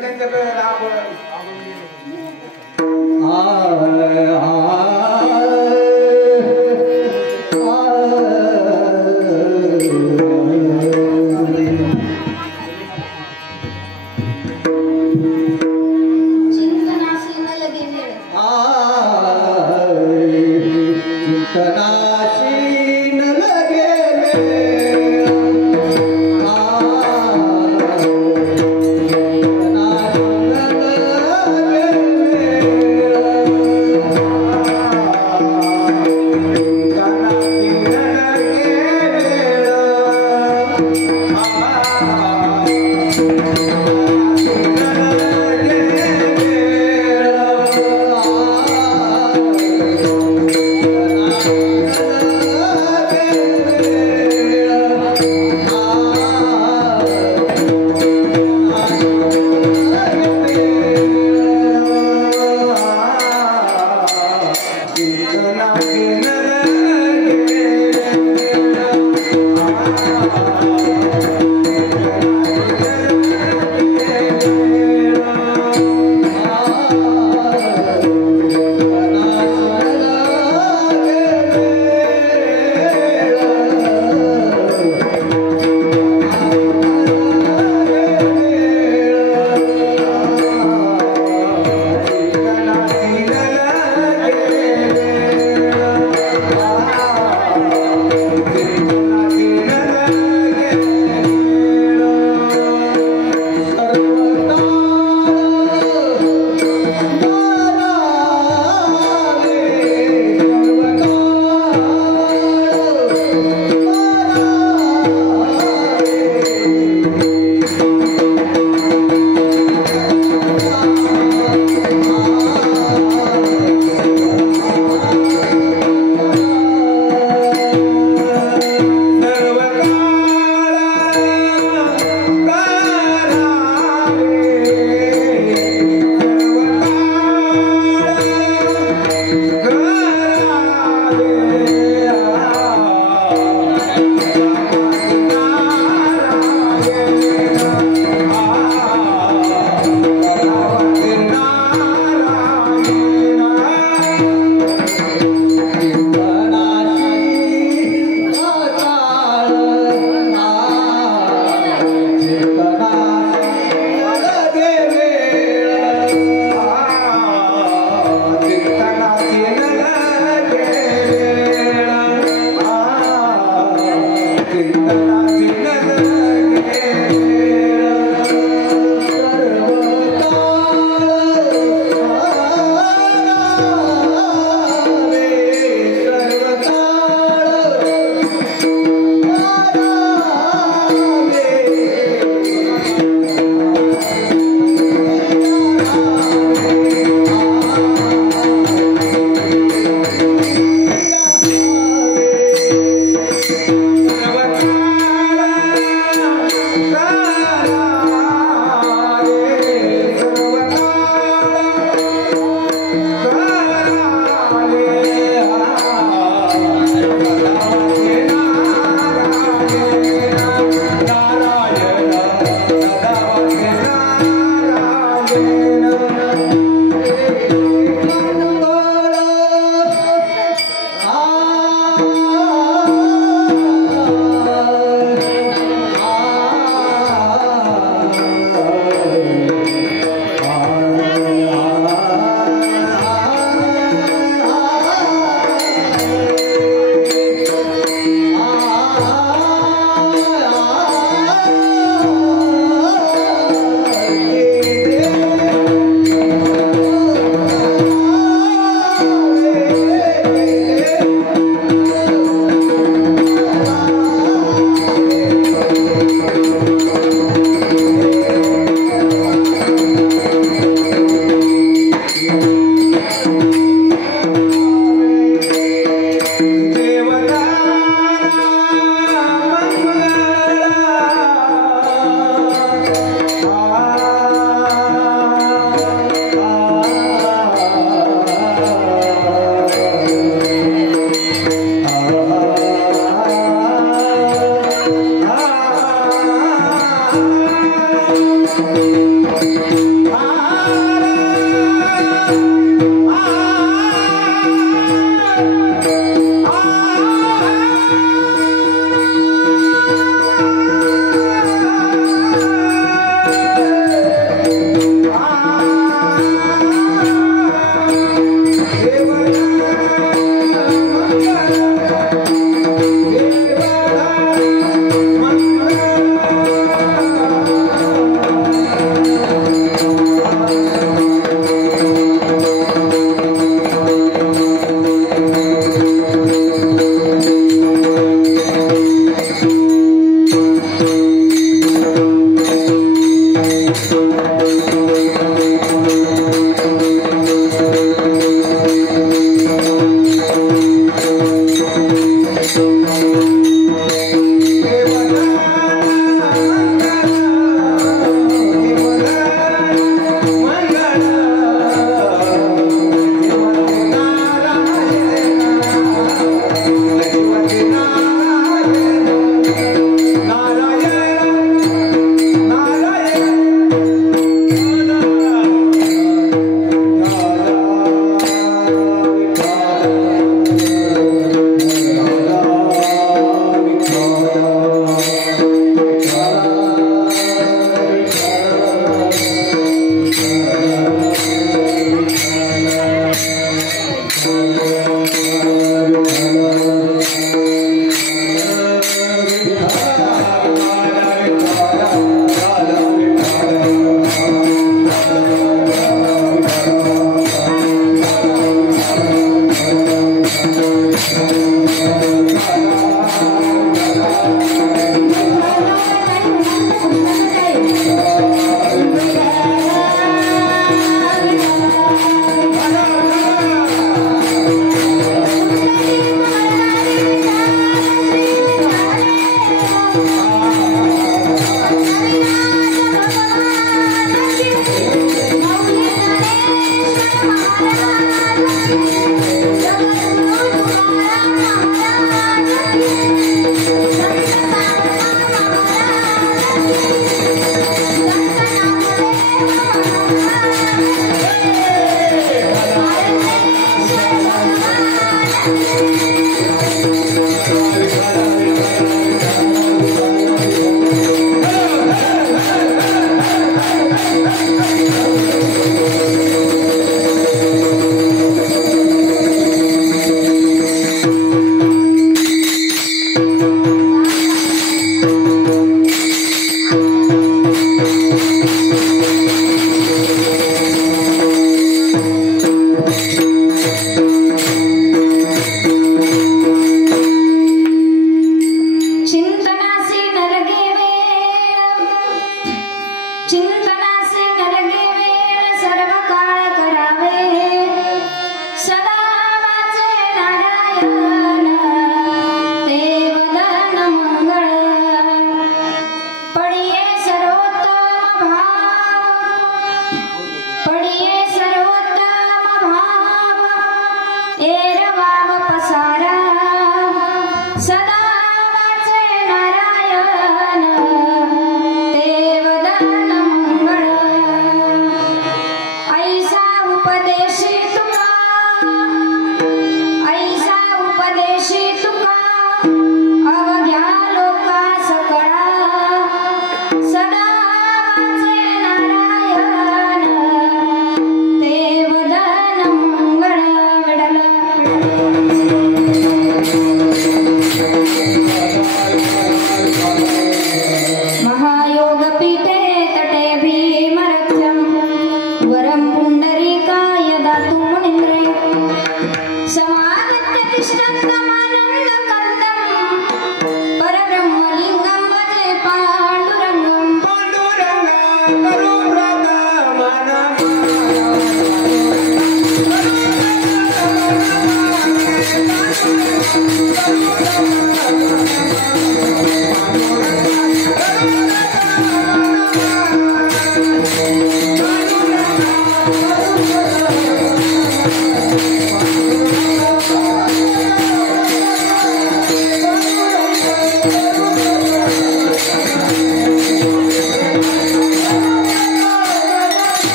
त्यांच्याकडे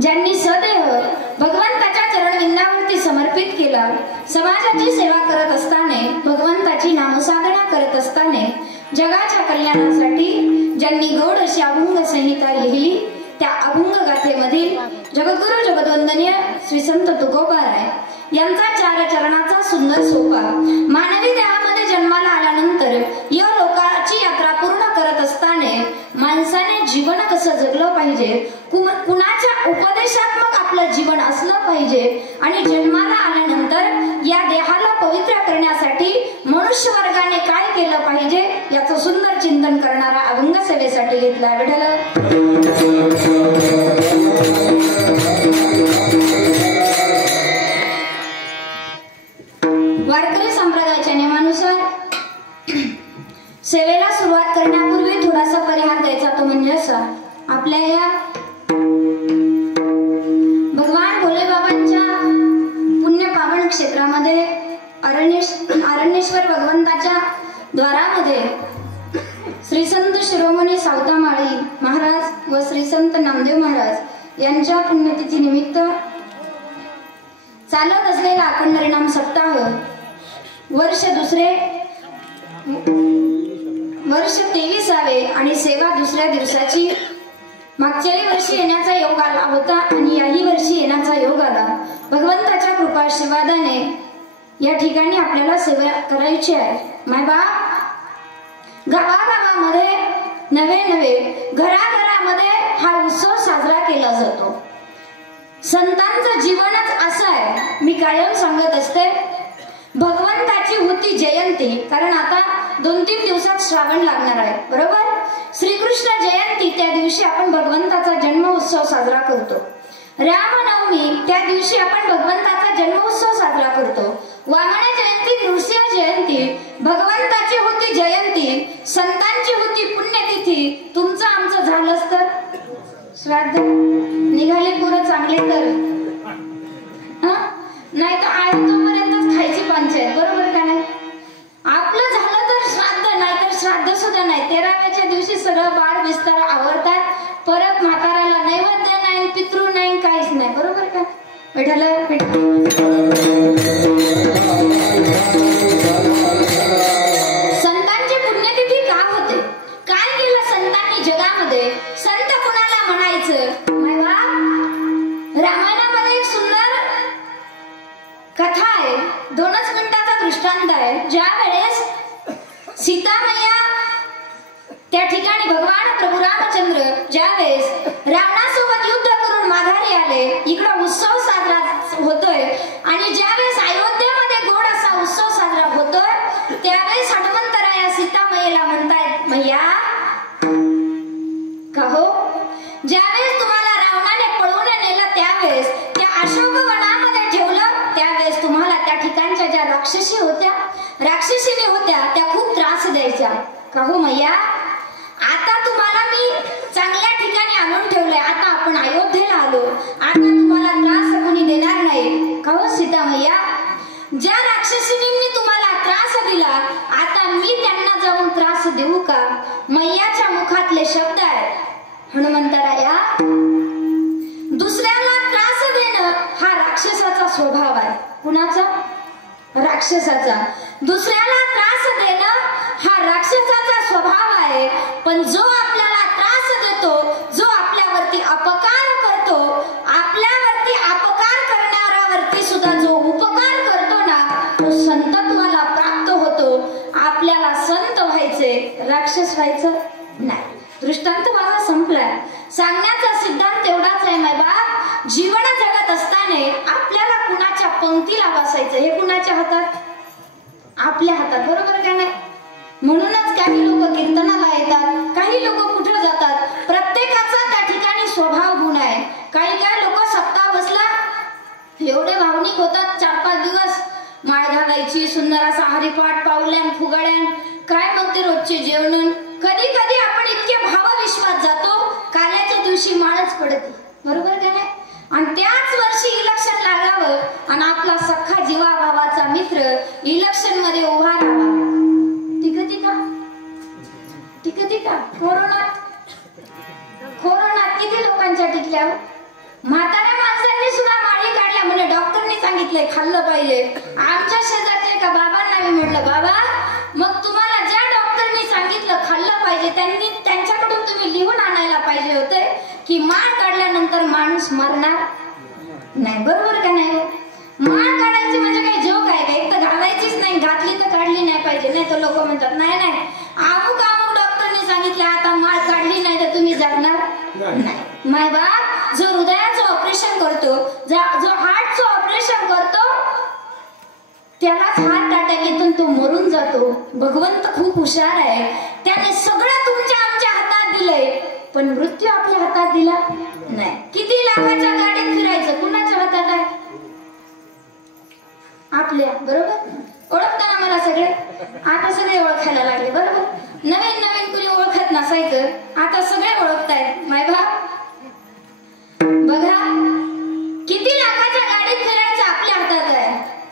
ज्यांनी सदैव भगवंताच्या चरणविंदावरती समर्पित केला, समाजाची सेवा करत असताना, भगवंताची नामसाधना करत असताना, जगाच्या कल्याणासाठी ज्यांनी गौड अशी अभंग संहिता लिहिली, त्या अभंग गाथेमधील जगद्गुरु जगद्वंदनीय श्री संत तुकोबाराय यांचा 4 चरणाचा सुंदर सोपा मानवी देहामध्ये जन्माला आल्यानंतर या लोकाची यात्रा पूर्ण करत असताना माणसाने जीवन कसं जगलं पाहिजे, कुणाच्या उपदेशात्मक आपलं जीवन असलं पाहिजे आणि जन्माला आल्यानंतर या देहाला पवित्र करण्यासाठी मनुष्य वर्गाने काय केलं पाहिजे याचं सुंदर चिंतन करणारा अभंग सेवेसाठी घेतला विठ्ठल। वारकरी संप्रदायाच्या नियमानुसार सेवेला सुरुवात करण्यापूर्वी थोडासा परिहार द्यायचा, तो म्हणजे असा, आपल्या या भगवान भोलेबाबांच्या पुण्य पावन क्षेत्रामध्ये अरण्येश्वर भगवंताच्या द्वारामध्ये श्री संत शिरोमणी सावतामाळी महाराज व श्री संत नामदेव महाराज यांच्या पुण्यतिथी निमित्त चालत असलेला अखंड हरिनाम सप्ताह वर्ष दुसरे, वर्ष 23वे आणि सेवा दुसऱ्या दिवसाची. मागच्याही वर्षी येण्याचा योग आला होता आणि याही वर्षी येण्याचा योग आला. भगवंताच्या कृपा आशीर्वादाने या ठिकाणी आपल्याला सेवा करायची आहे. मायबाप, गावागावामध्ये नवे घराघरामध्ये हा उत्सव साजरा केला जातो. संतांचं जीवनच असं आहे. मी कायम सांगत असते, भगवंताची होती जयंती, कारण आता 2-3 दिवसात श्रावण लागणार आहे, बरोबर. श्रीकृष्ण जयंती, त्या दिवशी आपण भगवंताचा जन्म उत्सव साजरा करतो. रामनवमी, त्या दिवशी आपण भगवंताचा जन्म उत्सव साजरा करतो. वामन जयंती, नृसिंह जयंती, भगवंताची होती जयंती, संतांची होती पुण्यतिथी. तुमचं आमचं झालंच तर श्राद्ध, निघाले पुरं चांगले तर, नाही तर आहे तोपर्यंतच खायची पंचायत, बरोबर का नाही. आपलं झालं तर श्राद्ध, नाही तर श्राद्ध सुद्धा नाही. 13व्याच्या दिवशी सगळं बाळ विस्तार आवरतात, परत म्हाताऱ्याला नैवेद्य नाही, पितृ नाही, काहीच नाही, बरोबर का. संतांची पुण्यतिथी का होते, काय केलं संतांनी जगामध्ये, संत कोणाला म्हणायचं. रामायणामध्ये एक सुंदर कथा आहे, 2च मिनिटाचा दृष्टांत आहे. ज्या वेळेस सीता मैया त्या ठिकाणी भगवान प्रभू रामचंद्र ज्या वेळेस रावणासोबत युद्ध करून माघारी आले, इकडं उत्सव साजरा होतोय, आणि ज्यावेळेस अयोध्येमध्ये गोड असा उत्सव साजरा होतोय, त्यावेळेस हनुमंतराया सीता मैयाला म्हणतायत, मैया का हो, ज्यावेळेस तुम्हाला रावणाने पळवून नेलं, त्यावेळेस त्या अशोक वनामध्ये ठेवलं, त्यावेळेस तुम्हाला त्या ठिकाणच्या ज्या राक्षसी होत्या, राक्षसीने होत्या, त्या खूप त्रास द्यायच्या. का हो मैया, आता तुम्हाला मी चांगल्या ठिकाणी आणून ठेवलंय, आता आपण अयोध्येला आलो, आता तुम्हाला त्रास कोणी देणार नाही. का हो सीता मैया, ज्या राक्षसींनी तुम्हाला त्रास दिला, आता मी त्यांना जाऊन त्रास देऊ का. मैयाच्या मुखातले शब्द आहेत, हनुमंतराया, दुसऱ्याला त्रास देणं हा राक्षसाचा स्वभाव आहे. कुणाचा, राक्षसाचा. दुसऱ्याला त्रास देणं हा राक्षसाचा स्वभाव आहे. पण जो आपल्याला त्रास देतो, जो आपल्यावरती अपकार करतो, आपल्यावरती अपकार करणाऱ्यावरती सुद्धा जो उपकार करतो ना, तो संतत्वाला प्राप्त होतो. आपल्याला संत व्हायचे, राक्षस व्हायचं नाही. दृष्टांत माझा संपलाय. सांगण्याचा सिद्धांत एवढाच आहे मायबाप, जीवन जगत असताना आपल्याला कुणाच्या पंक्तीला बसायचं, हे कुणाच्या हातात, आपल्या हातात, बरोबर का नाही. म्हणूनच काही लोक कीर्तनाला येतात, काही लोक कुठं जातात, प्रत्येकाचा त्या ठिकाणी स्वभाव गुण आहे. काही लोक सप्ताह बसला एवढे भावनिक होतात, 4-5 दिवस माळ घालायची, सुंदर असा हरिपाठ, पावल्यान फुगड्यान, काय मग ते रोजचे जेवण. कधी कधी आपण इतके भावविश्वास जातो, काल्याच्या दिवशी माळच पडते, बरोबर का नाही. आणि त्याच वर्षी इलेक्शन लागावं आणि आपला सख्खा जीवा भावाचा मित्र इलेक्शन मध्ये उभा राहावा. टिकती का. कोरोनात किती लोकांच्या टिकल्या. म्हाताऱ्या माणसांनी सुद्धा माळी काढल्या, म्हणजे डॉक्टरनी सांगितलंय खाल्लं पाहिजे. आमच्या शेजारच्या एका बाबांना मी म्हटलं, बाबा मग तुम्हाला ज्या डॉक्टरनी सांगितलं खाल्लं पाहिजे, त्यांच्याकडून तुम्ही लिहून आणायला पाहिजे होते की माळ काढल्यानंतर माणूस मरणार नाही, बरोबर का नाही. माळ काढायची म्हणजे काही जोक आहे का. एक तर घालायचीच नाही, घातली तर काढली नाही पाहिजे. नाही तर लोक म्हणतात नाही अमुक डॉक्टरने सांगितलं, आता माळ काढली नाही तर तुम्ही जगणार नाही. मायबाप, जो हृदयाचं ऑपरेशन करतो, जो हार्टचं ऑपरेशन करतो, त्यालाच हार्ट अटॅक येतो, तो मरून जातो. भगवंत खूप हुशार आहे, त्याने सगळं तुमच्या आमच्या हातात दिलंय, पण मृत्यू आपल्या हातात दिला नाही. किती लाखाच्या गाडीत फिरायचं, कुणाच्या हातात आहे, आपल्या, बरोबर. ओळखताना मला सगळे, आता सगळे ओळखायला लागले, बरोबर. नवीन कुणी ओळखत नसायचं, आता सगळे ओळखतायत. मायबाप बघा, किती लाखाच्या गाडीत फिरायचं आपल्या हातात आहे,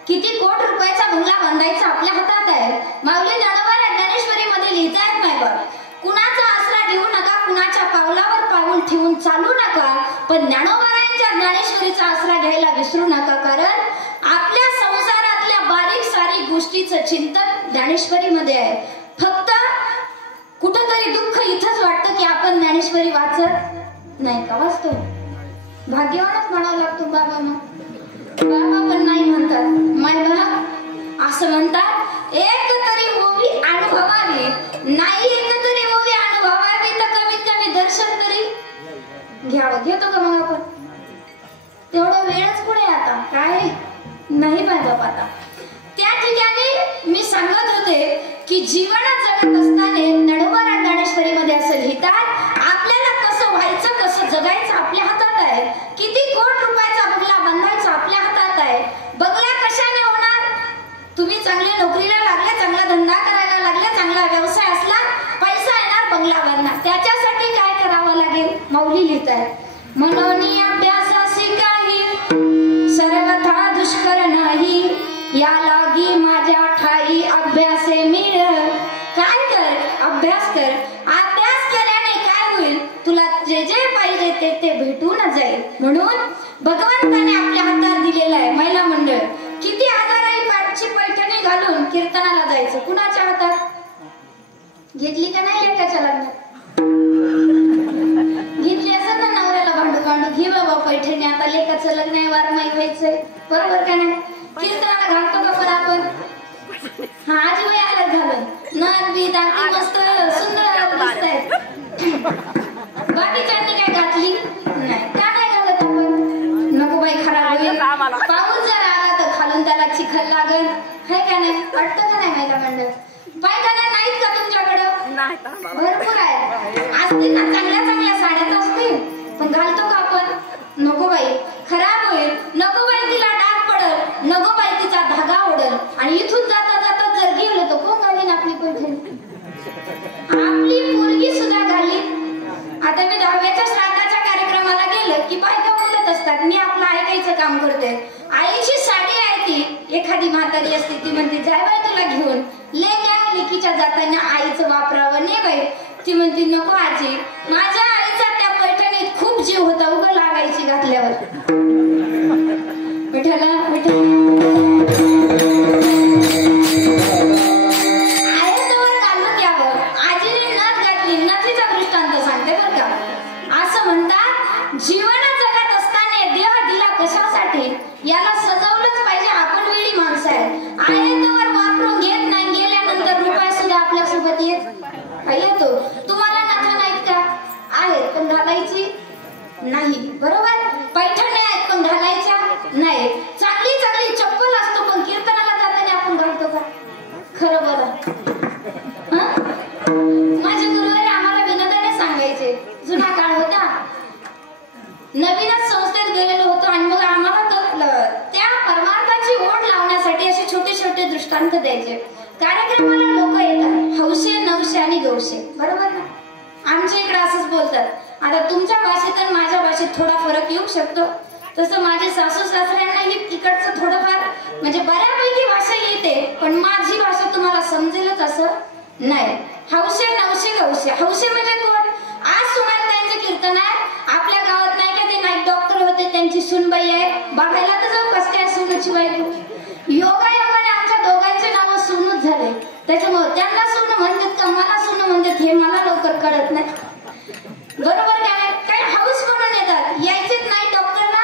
किती कोटी रुपयाचा बंगला बांधायचा आपल्या हातात आहे. माऊली ज्ञानोबा ज्ञानेश्वरी मध्ये लिहितायत मायबाप, कुणाचा आसरा घेऊ नका, कुणाच्या पावलावर पाऊल ठेवून चालू नका, पण ज्ञानोबारायांच्या ज्ञानेश्वरीचा आसरा घ्यायला विसरू नका. कारण प्रत्येक गोष्टीचं चिंतन ज्ञानेश्वरीमध्ये आहे. फक्त कुठंतरी दुःख इथंच वाटतं की आपण ज्ञानेश्वरी वाचत नाही का. वाचतो भाग्यवानच म्हणावं लागतो. बाबा पण नाही म्हणतात. मायबाप असं म्हणतात एक तरी ओवी अनुभवावी, नाही एक तरी ओवी अनुभवावी तर कमीत कमी दर्शन तरी घ्यावं. घेतो का मग आपण? तेवढा वेळच पुढे आता काय नाही बाबा. आता त्या ठिकाणी मी सांगत होते की जीवनात जगत असताना नडवरा ज्ञानेश्वरीमध्ये असं लिहितात, आपल्याला कसं व्हायचं कसं जगायचं आपल्या हातात आहे. किती कोट रुपयाचा बंगला बांधायचा आपल्या हातात आहे. बंगला कशाने होणार? तुम्ही चांगल्या नोकरीला लागले, चांगला धंदा करायला लागले, चांगला व्यवसाय असला, पैसा येणार, बंगला बांधणार. त्याच्यासाठी काय करावं लागेल? माऊली लिहितात, मनोनी अभ्यासासी काही सर्वथा दुष्कर नाही, या लागी माझ्या ठाई अभ्यासे मिळ. काय कर? अभ्यास कर. अभ्यास केल्याने काय होईल? तुला जे जे पाहिजे ते भेटून जाईल. म्हणून भगवंताने आपल्या हातात दिलेलं आहे. महिला मंडळ किती आजाराई पाठची पैठणी घालून कीर्तनाला जायचं. कुणाच्या हातात घेतली का नाही? लेकाच्या लग्नात घेतली असं ना. नवऱ्याला भांडू घे बाबा पैठणी, आता लेकाचं लग्न आहे, वारमाई व्हायचंय, बरोबर का नाही? कीर्तनाला घालतो का पण आपण? हा आजी वय आला घालून नथ बी दाखी मस्त सुंदर दिसतायत. बाकीच्यांनी काय घातली नाही. का नाही घालत आपण? नको बाई खराब होईल. पाऊस जर आला तर खालून त्याला चिखल लागल, है का नाही? वाटतं का नाही महिला मंडळ? पैठण्या नाहीत का तुमच्याकडं? भरपूर आहेत. असतील ना, चांगल्या चांगल्या साड्या असतील, पण घालतो का आपण? नको बाई खराब होईल, नको बाई तिला डाग पडल, नको बाई तिचा धागा ओढल. आणि इथून जाता जाता जर गेलो तर कोण घालीन आपली पैठणी? आपली मुलगी सुद्धा घाली. आता मी 10व्याच्या श्राद्धाच्या कार्यक्रमाला गेलं की बायका बोलत असतात, मी आपलं ऐकायचं काम करते. आईची साडी आहे ती, एखादी म्हातारी असते ती म्हणते जाय बाई तुला घेऊन. लेकीच्या जाताना आईचं वापरावं नाही बाई. ती म्हणते नको आजी, माझ्या आईचा त्या पैठणीत खूप जीव होता, उभं लागायची घातल्यावर. विठ्ठला आयतवर घालून द्यावं. आजीने नथ घातली, नथीचा दृष्टांत सांगते बरं का. असं म्हणतात जीवन जगत असताना देह दिला कशासाठी? याला सजवलंच पाहिजे. आपण वेळी माणसं आहे. आयतवर वापरून घेत नाही, गेल्यानंतर रुपया सुद्धा आपल्या सोबत येतो. तुम्हाला नथा नाहीत का? आहेत पण घालायची नाही, बरोबर? पैठण्या आहेत पण घालायच्या नाही. चांगली चांगली चप्पल असतो पण कीर्तनाला जाताना आपण घालतो का? खरं बोला. माझे गुरुवारी आम्हाला विनोदाने सांगायचे. जुना काळ होता, नवीनच संस्थेत गेलेलो होतो आणि मग आम्हाला त्या परमार्थाची ओढ लावण्यासाठी असे छोटे छोटे दृष्टांत द्यायचे. कार्यक्रमाला लोक येतात, हौशे नवशे आणि गौशे, बरोबर ना? आमच्या इकडे असंच बोलतात. आता तुमच्या भाषेत आणि माझ्या भाषेत थोडा फरक येऊ शकतो. तसं माझे सासू सासऱ्यांनाही इकडचं थोडंफार म्हणजे बऱ्यापैकी भाषा येते, पण माझी भाषा तुम्हाला समजेलच असं नाही. हौशे नवशे गौशे. हौशे म्हणजे कोण? आज सुनाल त्यांचे कीर्तन आहे. आपल्या गावात नाही का ते नाईट डॉक्टर होते, त्यांची सुनबाई आहे. बघायला तर जाऊ कसं काय सुनाची बायको. योगायोगाने आमच्या दोघांचे नाव सुनच झाले. त्याच्यामुळे त्यांना सुन म्हणतात का मला सुन म्हणतात हे मला लवकर कळत नाही, बरोबर काय? काही हाऊस म्हणून येतात. यायचेच नाही डॉक्टरला,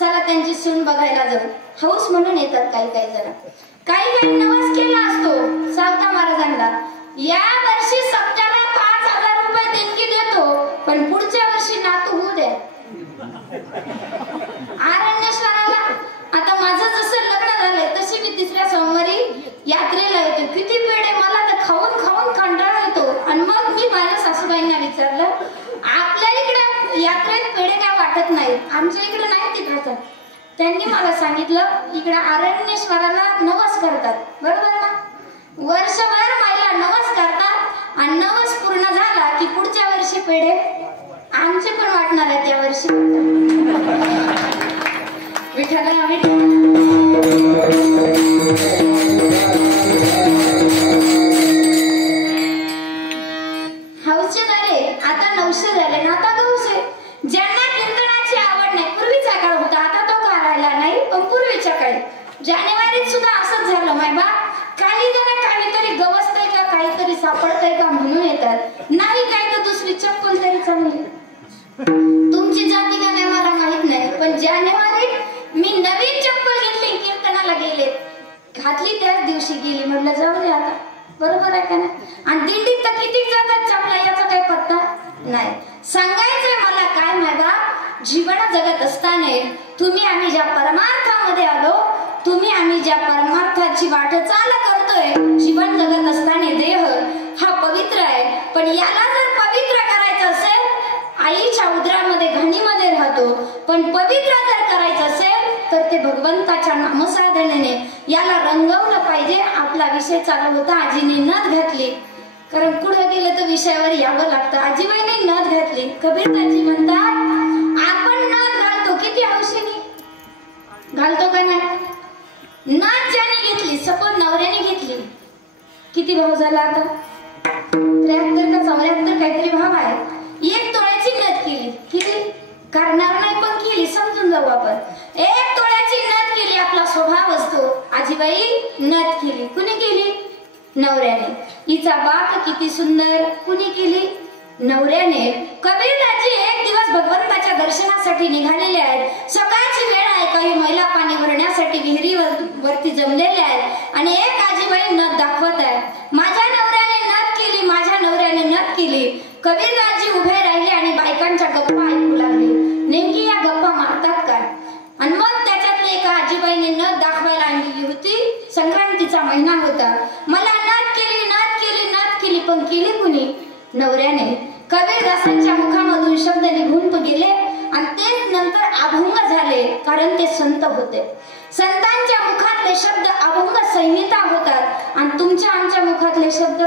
चला त्यांची सून बघायला जाऊ, हाऊस म्हणून येतात. काही जरा काही नवस केला असतो सावता महाराजांना, या वर्षी सप्त्याला 5000 रुपये देणगी देतो, पण पुढच्या वर्षी नातू होऊ द्या. आरण्येश्वराला आता माझं जसं लग्न झालंय तशी मी 3ऱ्या सोमवारी यात्रेला येतो. किती पेढे मला तर खाऊन खाऊन कंटाळा येतो. आणि मग मी माझ्या सासूबाईंना विचारलं, आपल्या इकडे यात्रेत पेढे काय वाटत नाही, आमच्या इकडे नाही ते खातात. त्यांनी मला सांगितलं इकडे आरण्येश्वराला नवस करतात, बरोबर ना? वर्षभर महिला नवस करतात आणि नवस पूर्ण झाला की पुढच्या वर्षी पेढे आमचे पण वाटणार आहे त्या वर्षी. विठ्ठला हौसे झाले, आता 900 झाले ना, आता 900. ज्यांना कीर्तनाची आवड नाही, पूर्वीचा काळ होता, आता तो काळ राहिला नाही, पण पूर्वीच्या काळी जानेवारीत सुद्धा असंच झालं. माय बा सापडतंय का म्हणून येतात, नाही काय तर दुसरी चप्पल तरी चांगली. तुमची जाती का नाही मला माहित नाही, पण जानेवारी मी नवीन चप्पल घेतली, कीर्तनाला गेले, घातली त्याच दिवशी गेली, म्हटलं जाऊ दे आता, बरोबर आहे का नाही. आणि दिंडीत तर किती जातात चांगला, याचा काही पत्ता नाही. सांगायचंय मला काय माहिती, जीवन जगत असताना तुम्ही आम्ही ज्या परमार्थामध्ये आलो, तुम्ही आम्ही ज्या परमार्थाची वाटचाल करतोय, जीवन जगत असताना देह हा पवित्र आहे, पण याला जर पवित्र करायचं असेल, आईच्या उदरामध्ये घणीमध्ये राहतो, पण पवित्र जर करायचं असेल तर ते भगवंताच्या नामसाधनेने याला रंगवलं पाहिजे. आपला विषय चालू होता, आजीने नथ घातली, कारण कुठं गेलं तर विषयावर यावं लागतं. आजीबाईने नथ घातली. कबीरदाजी म्हणतात आपण नथ घालतो किती हौशीने घालतो का नाही. नथ ज्याने घेतली, सपोज नवऱ्याने घेतली, किती भाव झाला आता, 73 का 74 काहीतरी भाव आहे. 1 तोळ्याची नथ केली, किती करणार नाही पण केली, समजून जाऊ आपण. 1 तोळ्याची नथ केली, आपला स्वभाव असतो. आजीबाई नथ केली, कुणी केली, नवऱ्याने. हिचा बाप किती सुंदर, कुणी केली, नवऱ्याने. कबीरदाजी एक दिवस भगवंताच्या दर्शनासाठी निघालेले आहेत. सकाळची वेळ आहे, काही महिला पाणी भरण्यासाठी विहिरीवरती जमलेले आहेत, आणि एक आजीबाई नथ दाखवत आहे, माझ्या नवऱ्याने नथ केली, माझ्या नवऱ्याने नथ केली. कबीरदाजी उभे राहिले आणि बायकांच्या गप्पा ऐकू लागले. नेमकी या गप्पा मारतात काय. आणि मग त्याच्यातली एका आजीबाईने नथ दाखवायला आणलेली होती. संक्रांतीचा महिना होता. मला नथ केली, नथ केली, नथ केली, पण केली कुणी, नवऱ्याने. कबीरदासांच्या मुखामधून शब्द निघून गेले आणि तेच नंतर अभंग झाले, कारण ते संत होते. संतांच्या मुखातले शब्द अभंग संहिता होतात, आणि तुमच्या आमच्या मुखातले शब्द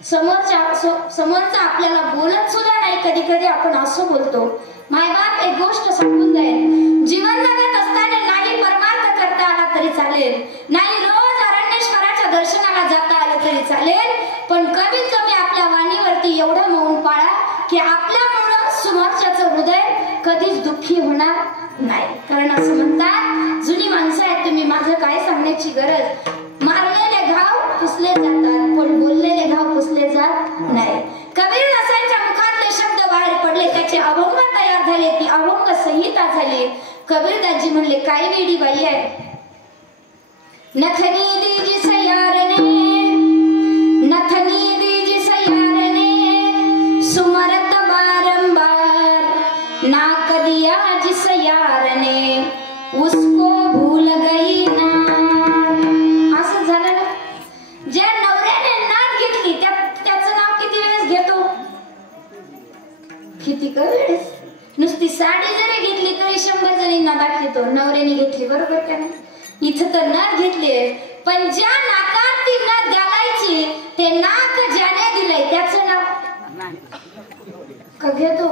समोरचा आपल्याला बोलत सुद्धा नाही. कधी कधी आपण असं बोलतो. मायबाप एक गोष्ट सांगून जाईल, जीवन जगत असताना नाही परमार्थ करता आला तरी चालेल, नाही रोज अरण्येश्वराच्या दर्शनाला जाता आलं तरी चालेल, पण कमीत कमी आपल्या वाणीवरती एवढं मौन पाळा की आपल्यामुळं समोरच्याचं हृदय कधीच दुःखी होणार नाही. कारण असं म्हणतात, जुनी माणसं आहेत तुम्ही, माझं काय सांगण्याची गरज, मारलेले घाव पुसले जातात, पण बोललेले घाव पुसले जात नाही. कबीरदासांच्या मुखातले शब्द बाहेर पडले, त्याचे अभंग तयार झाले, ती अभंग संहिता झाली. कबीरदासजी म्हणले, काय वेडी बाई आहे, नथनी दीजी सयारने, नथनी दीजी सयारने, सुमरत बारंबार, ना कदिया जिस यारने, उसको भूल गई ना. असं झालं ना. ज्या नवऱ्याने नात घेतली त्याचं नाव किती वेळेस घेतो, किती का वेळेस. नुसती साडी जरी घेतली तरी 100 जणींना दाखवतो, नवऱ्याने घेतली, बरोबर का नाही. इथं तर नात घेतली, पण ज्या नाकात ती नात घालायची ते नाक ज्याने दिलंय त्याचं नाव का घेतो.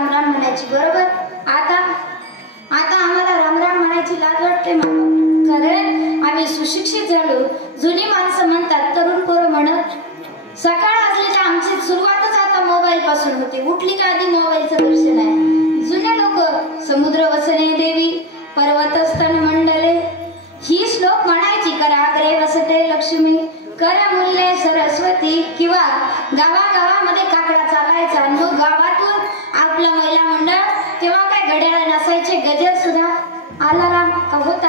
राम राम म्हणायची. बरोबर. आता आम्हाला राम राम म्हणायची लाज वाटते मला. कारण आम्ही सुशिक्षित झालो. जुनी माणसं म्हणतात, तरुण पोरं म्हणत, सकाळ असली तर आमची सुरुवातच आता मोबाईल पासून होते. उठली का आधी मोबाईलचं दर्शन आहे. जुने लोक समुद्र वसने देवी पर्वत स्तन मंडले ही श्लोक म्हणायची. कराग्रे वसते लक्ष्मी कर मूल्ये सरस्वती. किंवा गावागावामध्ये काकडा चालायचा. मग गावातून आपलं महिला मंडळ, तेव्हा काय घड्याळ नसायचे, गजर सुद्धा अलाराम का होता.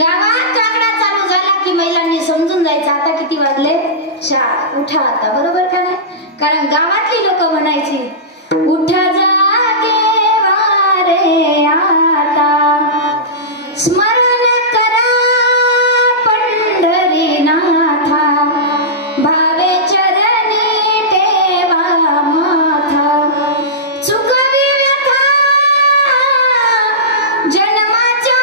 गावात काकडा चालू झाला की महिलांनी समजून जायचं आता किती वाजले, 4 उठा आता. बरोबर का नाही. कारण गावातली लोक म्हणायची, उठा जागे वारे आता स्मरण करा पंढरीनाथा भावे चरणी ठेवा माथा चुकवी व्यथा जन्माच्या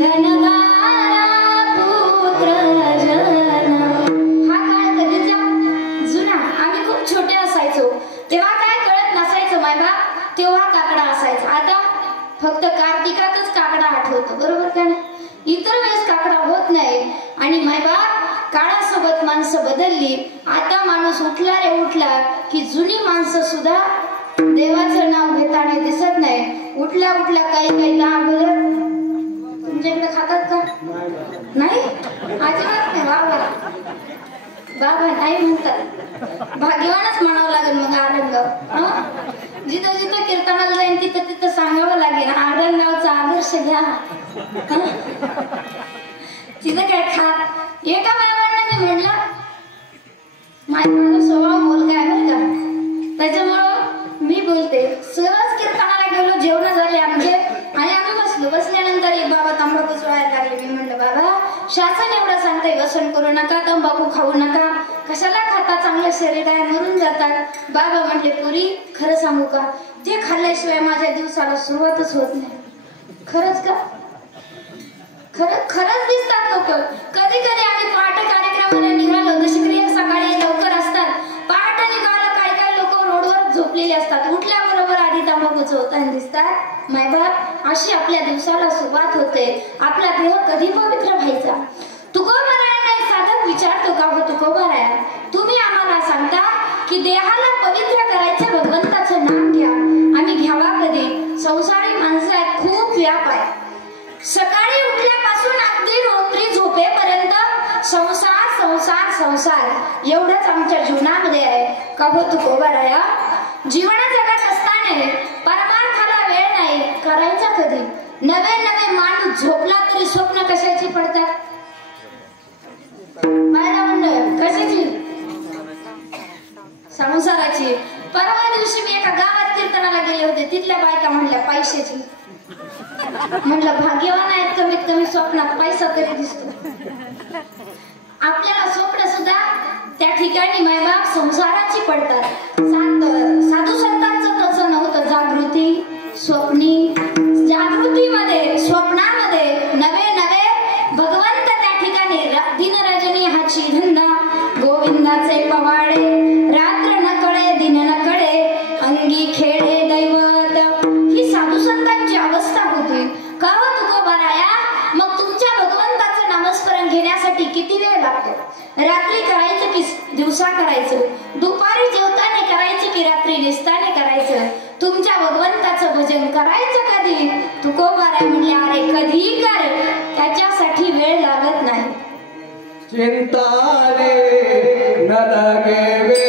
धनदारा पुत्र जन. हा काळ कधीचा जुना. आम्ही खूप छोटे असायचो तेव्हा काय कळत नसायचं मायबाप, तेव्हा काकडा असायचा. आता फक्त कार्तिकातच काकडा आठवतो. बरोबर का नाही. इतर वेळेस काकडा होत नाही. आणि मायबाप काळासोबत माणसं बदलली. आता माणूस उठला रे उठला की जुनी माणसं सुद्धा देवाचं नाव घेताना दिसत नाही. उठल्या काही दहा अगोदर तुमच्याकडे खातात का नाही. अजिबात नाही. बाबा नाही म्हणतात. भाग्यवानच म्हणावं लागेल मग. आरंगाव जिथं जिथं कीर्तनाला जाईन तिथं तिथं सांगावं लागेल, आरंगावचा आदर्श घ्या. तिथं काय खात. एका बाबांना मी म्हणलं, माझा स्वभाव मुलगा आहे बरं का, त्याच्यामुळं मी बोलते. सहज कीर्तनाला गेलो, जेवण झाले आमचे आणि आम्ही बसल्यानंतर एक बाबा तंबाखू चोळायला लागले. मी म्हणलं, बाबा शासन एवढं सांगतंय व्यसन करू नका, तंबाखू खाऊ नका, कशाला खाता, चांगलं शरीर आहे, मरून जातात. बाबा म्हटले, पुरी खरं सांगू का, ते खाल्ल्याशिवाय माझ्या दिवसाला सुरुवातच होत नाही. खरंच का. खरंच दिसतात लोक. कधी कधी आम्ही पहाटे कार्यक्रमाला निघालो, दशक्रिया सकाळी लवकर असतात, पहाटे निघालो, काही लोक रोडवर झोपलेले असतात, उठल्याबरोबर आधी तंबाखू चोळताना दिसतात. मायबाप अशी आपल्या दिवसाला सुरुवात होते. आपला देह कधी पवित्र व्हायचा. तुकोबारायाने साधक विचारतो का, हो तुकोबाराया, तुम्ही आम्हाला सांगता की देहाला पवित्र करायचं भगवंताचं नाम घ्या. आम्ही घ्यावा कधी. संसारी माणसं आहेत, खूप व्याप आहे. सकाळी उठल्यापासून अगदी रात्री झोपेपर्यंत संसार संसार संसार एवढंच आमच्या जीवनामध्ये आहे. का हो तुकोबाराया, जीवन जगत असताना परमार्थाला वेळ नाही, करायचा कधी. नवे माणूस झोपला तरी स्वप्न कशाची पडतात. माझ्या मंडळ कशाची, संसाराची. परवा दिवशी मी एका गावात कीर्तनाला गेले होते. तिथल्या बायका म्हणल्या पैशाची. म्हटलं भाग्यवान आहेत, कमीत कमी स्वप्नात पैसा तरी दिसतो. आपल्याला स्वप्न सुद्धा त्या ठिकाणी मायबाप संसाराची पडतात. साधू संतांचं तसं नव्हतं. जागृती स्वप्नी, जागृतीमध्ये स्वप्नामध्ये नवे भगवंत त्या ठिकाणी. दिनरजनी हाची धंदा गोविंदाचे पवाडे, रात्र न कळे दिन न कळे अंगी खेळे दैवत. ही साधू संतांची अवस्था होती. का हो तुकोबाराया, मग तुमच्या भगवंताचं नामस्मरण घेण्यासाठी किती वेळ लागतो. रात्री करायचं की दिवसा करायचं, दुपारी जेवताना करायचं की रात्री निसताना करायचं. तुमच्या भगवंताचं भजन करायचं कधी. तुकोबाराया म्हणले, अरे कधी कर, त्याच्यासाठी वेळ लागत नाही. चिंता रे न लगे वे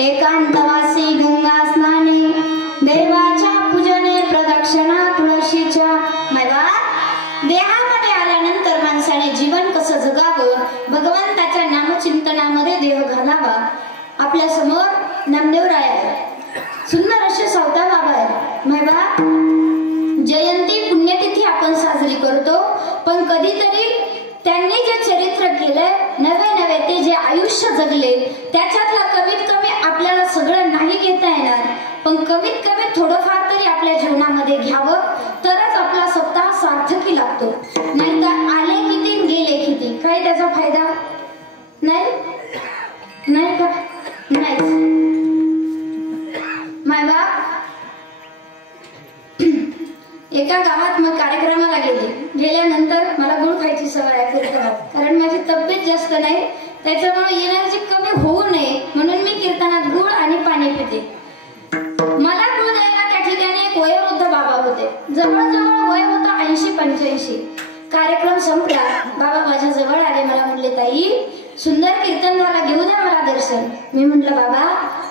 एकांतवासी गंगा स्नाने देवाच्या पूजने प्रदक्षिणा तुळशीच्या. मला देहामध्ये आल्यानंतर माणसाने जीवन कसं जगावं, भगवंताच्या नामचिंतनामध्ये देह घालावा. आपल्या समोर नामदेवराय आहे, सुंदर असे सावता बाबा आहे. मला जयंती पुण्यतिथी आपण साजरी करतो, पण कधीतरी त्यांनी जे चरित्र केलंय, नवे नवे ते जे आयुष्य जगले, त्याच्यातला कमीत कमी आपल्याला सगळं नाही घेता येणार, पण कमीत कमी थोडंफार तरी आपल्या जीवनामध्ये घ्यावं, तरच आपला सप्ताह सार्थकी लागतो. नाही तर आले किती गेले किती, काही त्याचा फायदा नाही. नाही का? नाही. माय बाप एका गावात मग कार्यक्रमाला गेल्यानंतर मला गुळ खायची सवय आहे कीर्तनात, कारण माझी तब्येत जास्त नाही, त्याच्यामुळे एनर्जी कमी होऊ नये म्हणून मी कीर्तनात गुळ आणि पाणी पिते. मला गुळ द्यायला त्या ठिकाणी एक वयोवृद्ध बाबा होते, जवळजवळ वय होतं 80-85. कार्यक्रम संपला, बाबा माझ्या जवळ आले, मला म्हणले ताई सुंदर कीर्तन झाला, घेऊ द्या मला दर्शन. मी म्हटलं बाबा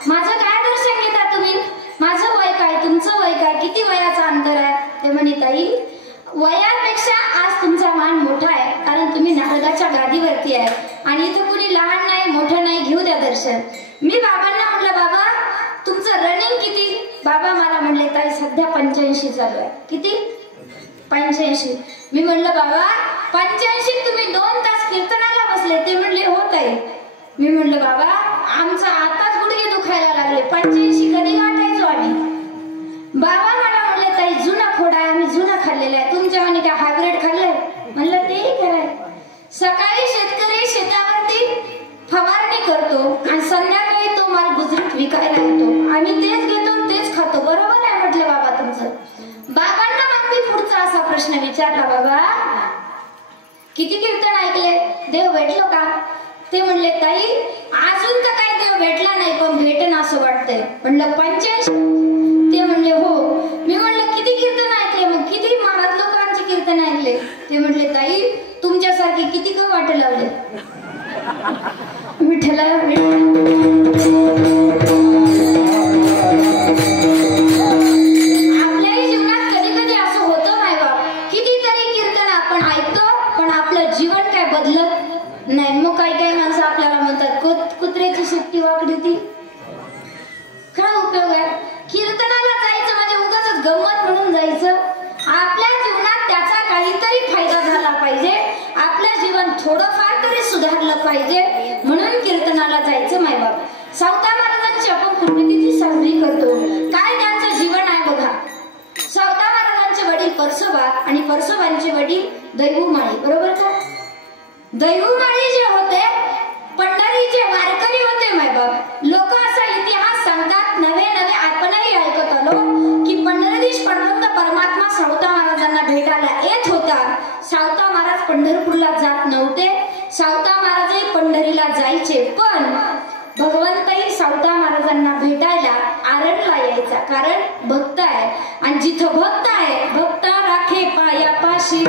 माझं काय दर्शन घेता तुम्ही, माझं वय काय, तुमचं वय काय, किती वयाचा अंतर आहे. ते म्हणे ताई वयापेक्षा आज तुमचा मान मोठा आहे, कारण तुम्ही नारदाच्या गादीवरती आहे आणि इथं कुणी लहान नाही मोठं नाही, घेऊ द्या दर्शन. मी बाबांना म्हटलं बाबा तुमचं रनिंग किती. बाबा मला म्हणले ताई सध्या 85 चालू आहे. किती? 85. मी म्हणलं बाबा 85 तुम्ही 2 तास कीर्तनाला बसले. ते म्हणले हो ताई. मी म्हणलं बाबा आमचा आताच गुडघे दुखायला लागले, 85 कधी गाठायचो आम्ही. बाबा मला म्हणले ताई जुना खोडा आहे, आम्ही जुना खाल्लेला आहे, तुमच्या म्हणे काय हायब्रिड खाल्लंय. म्हणलं तेही खरंय. सकाळी शेतकरी शेतावरती फवारणी करतो आणि संध्याकाळी तो माल गुजरीत विकायला येतो, आम्ही तेच घेतो तेच खातो. बरोबर आहे म्हटलं बाबा तुमचं. बाबांना मग मी पुढचा असा प्रश्न विचारला, बाबा किती कीर्तन ऐकले, देव भेटलो का. ते म्हणले ताई अजून तर काही देव भेटला नाही, पण भेटेन असं वाटतंय. म्हणलं 85. ते म्हणले हो. मी म्हणलं किती कीर्तन ऐकले, मग किती महाराज लोकांचे कीर्तन ऐकले. ते म्हणले ताई तुमच्यासारखे किती का वाट लावले. विठ्ठला आपल्याही जीवनात कधी कधी असं होतं माय बाप, कितीतरी कीर्तन आपण ऐकतो पण आपलं जीवन काय बदलत नाही. मग काही काही माणसं आपल्याला म्हणतात कुत्र्याची सुट्टी वाकडी ती. काय उपयोग आहे कीर्तनाला जायचं म्हणजे उगाच गंमत म्हणून जायचं. आपल्या जीवनात त्याचा काहीतरी फायदा झाला पाहिजे, आपलं जीवन थोडंफार तरी सुधारलं पाहिजे, म्हणून कीर्तनाला जायचं मायबाप. सावता महाराजांची आपण पुण्यतिथी साजरी करतो. काय त्यांचं जीवन आहे बघा. सावता महाराजांचे वडील परसोबा आणि परसोबांचे वडील दैवमाळी, बरोबर का. दैवमाळी जे होते पंढरीचे वारकरी होते मायबाप. लोक असा इतिहास सांगतात, नवे नवे आपणही ऐकत आलो की पंढरीश पांडुरंग परमात्मा सावता महाराजांना भेटायला येत होता. सावता महाराज पंढरपूरला जात नव्हते, सावता महाराजही पंढरीला जायचे, पण भगवंतही सावता महाराजांना भेटायला आरणला यायचा, कारण भक्त आहे आणि जिथं भक्त आहे भक्त राखे पायापाशी,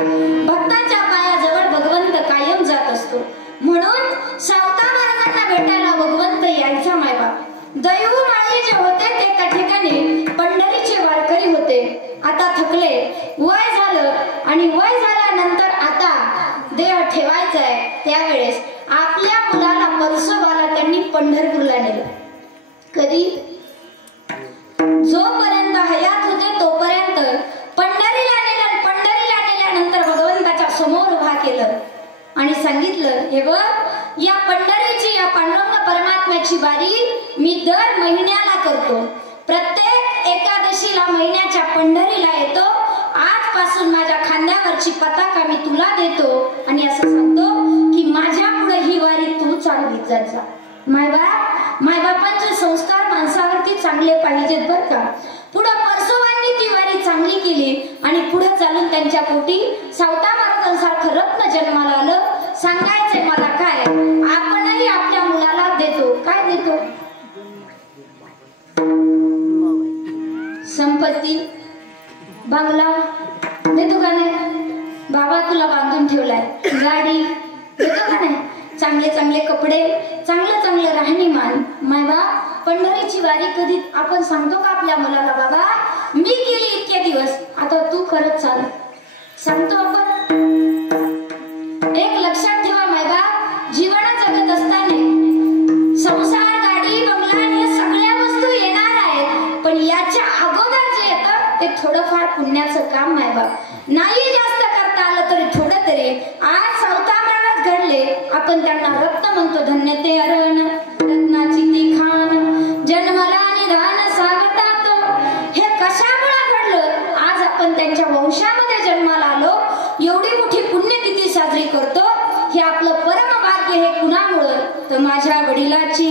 भक्ताच्या पायाजवळ भगवंत कायम जात असतो. म्हणून सावता महाराजांना भेटायला भगवंत यायचा मायबाप. दैवमाळी जे होते ते त्या ठिकाणी पंढरीचे वारकरी होते. आता थकले, वय झालं आणि वय झाल्यानंतर आता देह ठेवायचा आहे, त्यावेळेस आपल्या मुलाला परसोबाला त्यांनी पंढरपूरला नेलं. कधी जोपर्यंत हयात होते तोपर्यंत पंढरीला नेलं. पंढरीला नेल्यानंतर भगवंताच्या समोर उभा केलं आणि सांगितलं, हे बघ या पंढरीची, या पांडुरंग परमात्म्याची वारी मी दर महिन्याला करतो. प्रत्येक एकादशीला महिन्याच्या पंढरीला येतो. आजपासून माझ्या खांद्यावरची पताका मी तुला देतो आणि असं सांगतो की माझ्या पुढे ही वारी तू चालवीत जा. मायबापांचे संस्कार माणसावरती चांगले पाहिजेत बर का. पुढे परसोबांनी ती वारी चांगली केली आणि पुढे चालून त्यांच्या पोटी सावता महाराजांसारखं रत्न जन्माला आलं. सांगायचंय मला काय, आपणही आपल्या मुलाला देतो. काय देतो? संपत्ती, बंगला देतो का नाही. बाबा तुला बांधून ठेवलाय, गाडी देतो का नाही. चांगले चांगले कपडे, चांगलं चांगलं राहणीमान. मायबाप पंढरीची वारी कधी आपण सांगतो का आपल्या मुलाला, बाबा मी गेली इतके दिवस, आता तू करत चाल, सांगतो आपण? एक लक्षात ठेवा मायबाप, जीवन जगत असताना संसार, गाडी, बंगला हे सगळ्या वस्तू येणार आहेत, पण याच्या अगोदर जे येतं ते थोडंफार पुण्याचं काम मायबाप. नाही जास्त करता आलं तरी थोडं तरी. आज सावता महाराज घडले, आपण त्यांना रक्त म्हणतो, धन्य ते अरण रत्नाची ती खान, जन्मला निधान सागतात. हे कशामुळे घडलं? आज आपण त्यांच्या वंशामध्ये जन्माला आलो, एवढी मोठी पुण्यतिथी साजरी करतो. हे आपलं परम भाग्य. हे कुणामुळं? तर माझ्या वडिलाची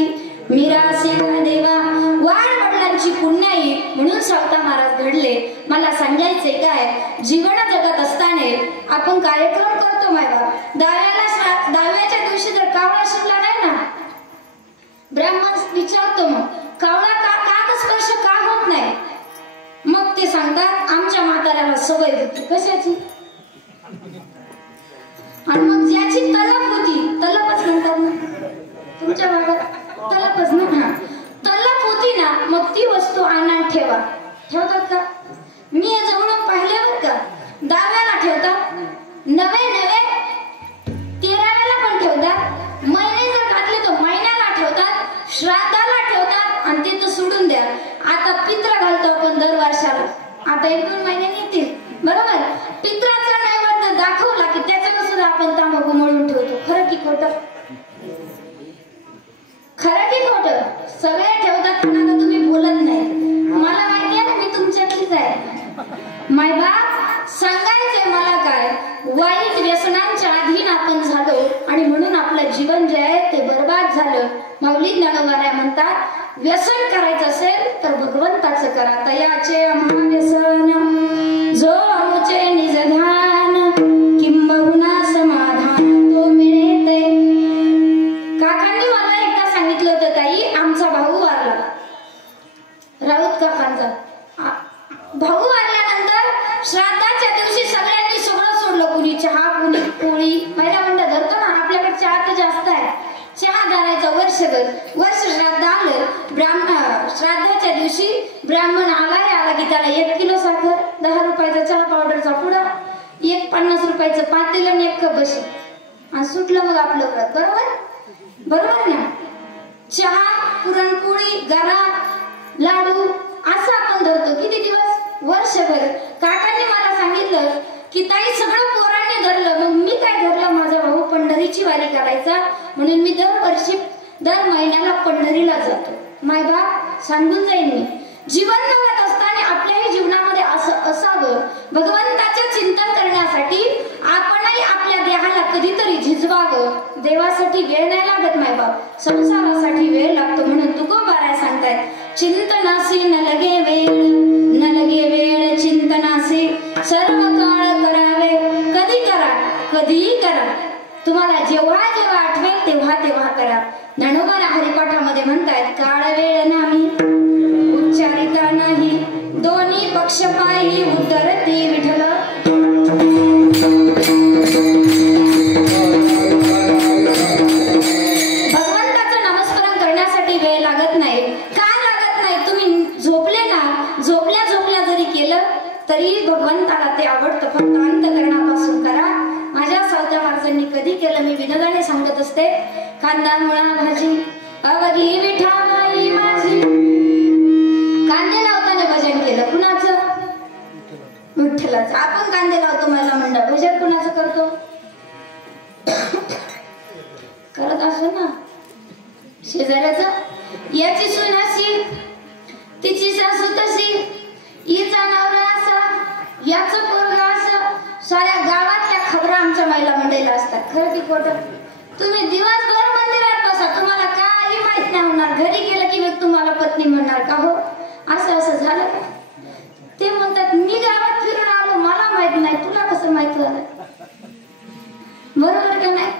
मिरासी देवा, वाढ वडिलांची पुण्याई म्हणून सावता महाराज घडले. मला सांगायचे काय, जीवन जगत असताना आपण कार्यक्रम करतो मायबाप. दहाव्याच्या दिवशी जर कावळा शिरला नाही ना, ब्राह्मण विचारतो मग कावळा का स्पर्श का होत नाही? मग ते सांगतात आमच्या म्हाताऱ्याला सवय होती. कशाची? आणि मग ज्याची तलप होती, तलपच म्हणतात ना तुमच्या भागात, तलपच ना, तलप होती ना, मग ती वस्तू आणून ठेवतात का? मी हे जवळून पाहिल्यावर का दहाव्याला ठेवतात, नवे 13व्याला पण ठेवतात, महिने जर घातले तर महिन्याला ठेवतात, श्राद्धाला ठेवतात आणि ते तर सोडून द्या. आता पित्र घालतो आपण दर वर्षाला, आता 1-2 महिन्यांनी येतील बरोबर. पित्राचा नैवेद्य दाखवला की त्याच्यावर सुद्धा आपण तांबाखू मळून ठेवतो. खरं की खोटं? खरं की खोटं? सगळे ठेवतात, कोणाला तुम्ही बोलत नाही. मला माहिती आहे ना, मी तुमच्यातलीच आहे मायबाप. सांगायचंय मला काय, वाईट व्यसनांच्या अधीन आपण झालो आणि म्हणून आपलं जीवन जे आहे ते बर्बाद झालं. माऊली ज्ञानोबा म्हणतात, व्यसन करायचं असेल तर भगवंताचं करा. तयाचे महाव्यसन जो अमुचे निजधान, किंबहुना समाधान तो मिळते. काकांनी मला एकदा सांगितलं होतं, ताई आमचा भाऊ वारला, राऊत काकांचा भाऊ वारल्यानंतर श्राद्धाच्या दिवशी सगळ्यांनी सगळं सोडलं. कुणी चहा, कुणी पोळी. पहिला म्हणतात धरतो ना, आपल्याकडे चहा तर जास्त आहे, चहा धरायचा वर्ष श्राद्ध आलं. श्राद्धाच्या दिवशी ब्राह्मण आला की त्याला 1 किलो साखर, 10 रुपयाचा चहा पावडरचा पुडा, 50 रुपयाचं पातेलं आणि 1 कप बशी, आणि सुटलं मग आपलं व्रत. बरोबर ना? चहा, पुरणपोळी, गरा, लाडू असं आपण धरतो. किती दिवस? वर्षभर. काकांनी मला सांगितलं की ताई सगळं पोरांनी धरलं, मग मी काय धरलं? माझा भाऊ पंढरीची वारी करायचा म्हणून मी दर महिन्याला पंढरीला जातो. मायबाप सांगून जाईन मी. जीवन जगत असताना आपल्याही जीवनामध्ये असं असावं, भगवंताचे चिंतन करण्यासाठी आपणही आपल्या देहाला कधीतरी झिजवावं. देवासाठी वेळ नाही लागत मायबाप, संसारासाठी वेळ लागतो. म्हणून तुकोबाराय सांगतायत, चिंतनासी न लगे वेळ चिंतनासी सर्व काळ करावे. कधीही करा. तुम्हाला जेव्हा आठवेल तेव्हा करा. ज्ञानोबा हरिपाठामध्ये म्हणतायत, काळ वेळ नाही उच्चारिता नाही, दोन्ही पक्ष पायी उतरती विठ्ठल. भगवंताचं नामस्मरण करण्यासाठी वेळ लागत नाही. का लागत नाही? तुम्ही झोपले ना, झोपल्या जरी केलं तरी भगवंताला ते आवडतं. फक्त अंतःकरणापासून करा. माझ्या सावत्या महाराजांनी कधी केलं मी विनोदाने सांगत असते. कांदा मुळा भाजी अवघी विठाबाई माझी. कांदे लावताना भजन केलं. कुणाचं? विठ्ठलाचं. आपण कांदे लावतो महिला मंडळ, भजन कुणाचं करतो? करत असो ना शेजाऱ्याचं. याची सून अशी, तिची सासू तशी, हिचा नवरा असा, याचं पोरगा असं. साऱ्या गावातल्या खबरा आमच्या महिला मंडळीला असतात. खरं की खोटं? तुम्ही दिवसभर मंदिरात बसा, तुम्हाला काही माहित नाही होणार. घरी गेलं की मग तुम्हाला पत्नी म्हणणार का हो असं झालं का? ते म्हणतात मी गावात फिरून आलो, मला माहित नाही, तुला कसं माहित झालं? बरोबर का नाही?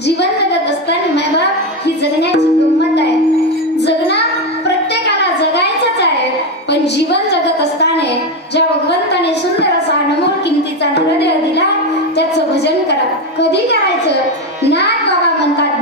जीवन जगत असताना मायबाप ही जगण्याची गंमत आहे. जगणं प्रत्येकाला जगायचंच आहे, पण जीवन जगत असताना ज्या भगवंताने सुंदर असा अनमोल किमतीचा हृदय दिला त्याचं भजन करा. कधी करायचं? नाथ बाबा म्हणतात,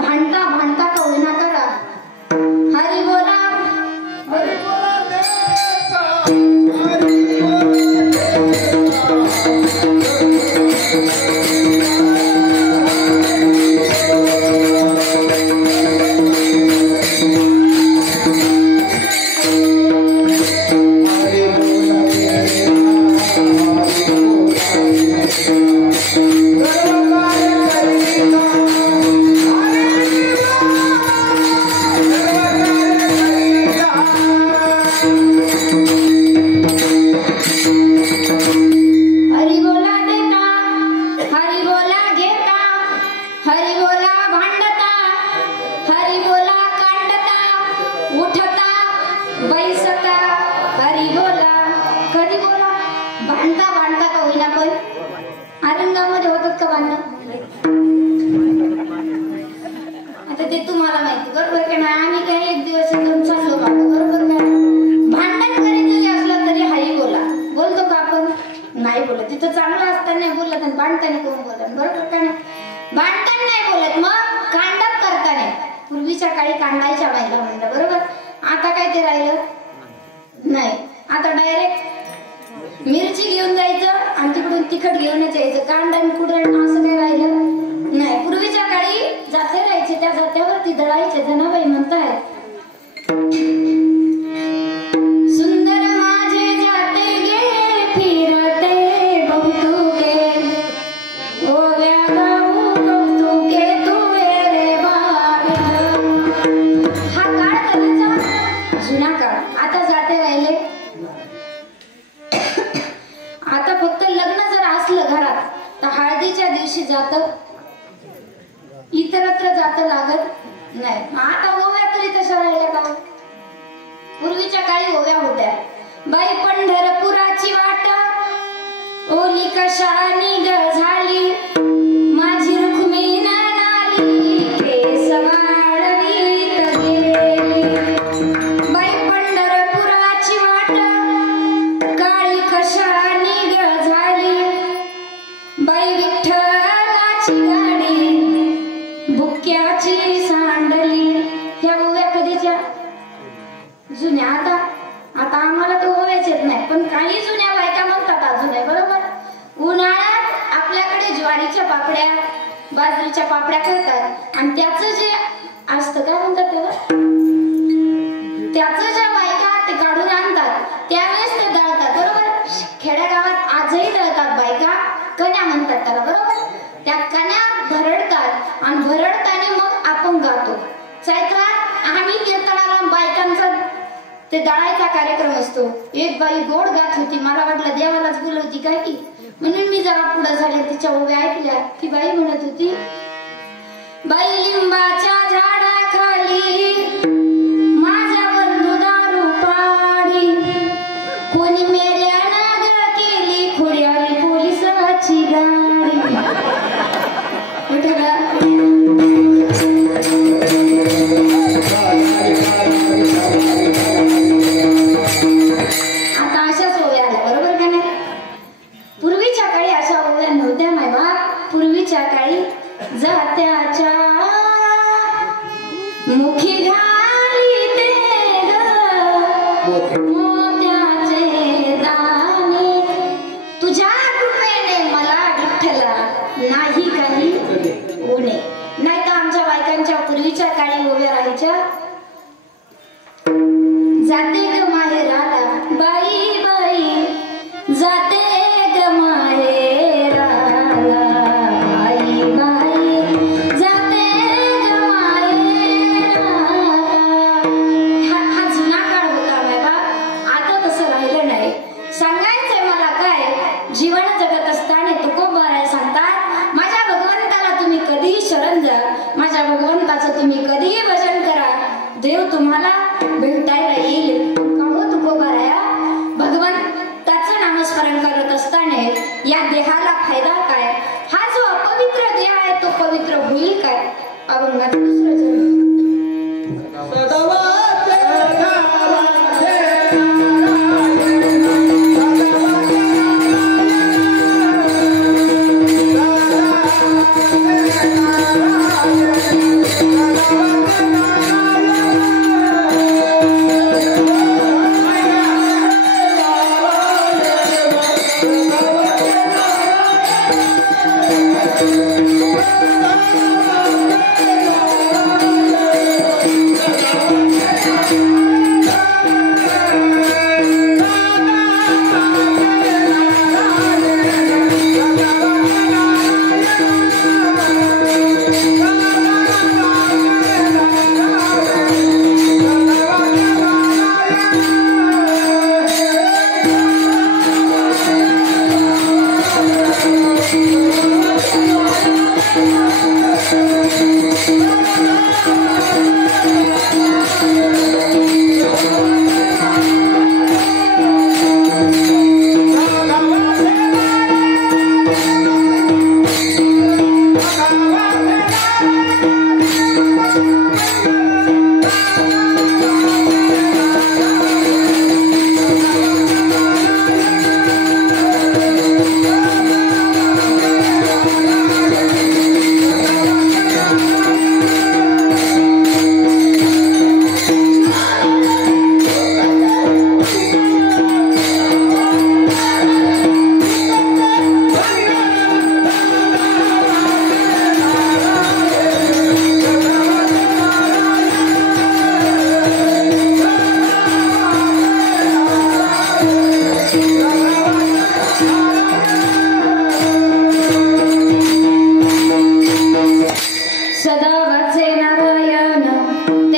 बाई सता हरी बोला कधी बोला भांडता भांडता का होईना पण आरंगामध्ये होतात का भांडणं आता ते तुम्हाला माहिती बरोबर का नाही आम्ही काय एक दिवस एकदम चाललो बरोबर का भांडण करायचं असलं तरी हाई बोला बोलतो का आपण नाही बोलत तिथं चांगलं असताना बोलत आणि भांडताना कोण बोलत बरोबर का नाही भांडण नाही बोलत मग कांडप करताना पूर्वीच्या काळी कांडायच्या बायला म्हणलं बरोबर आता काय ते राहिलं नाही आता डायरेक्ट मिरची घेऊन जायचं आणि तिकडून तिखट घेऊनच यायचं कांडण कुडण असं काय राहिलं नाही पूर्वीच्या काळी जाते राहायचे त्या जात्यावरती दळायचे जनाबाई म्हणतायत सुंदर माझे जाते गे फिरते बहुतुके ओव्या गाऊ कौतुके तू रे बाव्या हा काळ करायचा जुना काळ आता जाते राहिले आता फक्त लग्न जर असलं घरात तर हळदीच्या दिवशी जात इतरत्र जात लागत नाही आता ओव्या तरी तशा राहिल्या का पूर्वीच्या काळी ओव्या होत्या बाई पंढरपुराची वाट ओली कशानी ग झाली माझी रुक्मिणी नाली केस वाळवीत गेली बाई पंढरपुराची वाट काळी कशानी ग झाली बाई विठ्ठलाची गाडी भुक्याची सांडली ह्या ओव्या कधीच्या जुन्या आता आता आम्हाला तर ओव्याच येत नाही पण काही जुन्या बायका म्हणतात अजून आहे बरोबर उन्हाळ्यात आपल्याकडे ज्वारीच्या पापड्या बाजरीच्या पापड्या करतात आणि त्याचं जे असतं काय म्हणतात त्याला त्याचं ज्या बायका ते काढून आणतात त्यावेळेस ते दळतात बरोबर खेड्यागावात आजही दळतात बायका कण्या म्हणतात त्याला बरोबर त्या कण्या भरडतात आणि भरडताना मग आपण गातो चैत्रात आम्ही कीर्तनाला बायकांचा ते दळायचा कार्यक्रम असतो एक बाई गोड गात होती मला वाटलं देवालाच बोलवती काय की म्हणून मी जरा पुढे झाले तिच्या ओव्या ऐकल्या ती बाई म्हणत होती बाई लिंबाच्या झाडाखाली माझा बंधू दारू पाडी कोणी मेल्या नाग केली खोड्याली पोलिसाची गाडी आता अशाच ओव्या आल्या बरोबर का नाही पूर्वीच्या काळी अशा ओव्या नव्हत्या नाही बा पूर्वीच्या काळी जात्याच्या मुखी घाली ते मोत्याचे दाणे तुझ्या कृपेने मला विठ्ठला नाही काही उणे नाही तर आमच्या बायकांच्या पूर्वीच्या काळी ओव्या राहायच्या जाते ग माहेराला बाई बाई जाते ग माहेराला बाई बाई जाते ग माहेराला हा जुना काळ होता बाबा आता तसं राहिलं नाही सांगायचंय मला काय जीवन जगत असताना तुकोबाराय सांगतात माझ्या भगवंताला तुम्ही कधीही शरण जा माझ्या भगवंताचं तुम्ही कधीही भजन करा देव तुम्हाला भेटायला येईल का हो तुकोबाराया भगवंताचं नामस्मरण करत असताना या देहाला फायदा काय हा जो अपवित्र देह आहे तो पवित्र होईल काय अभंगाचं दुसरं जण Oh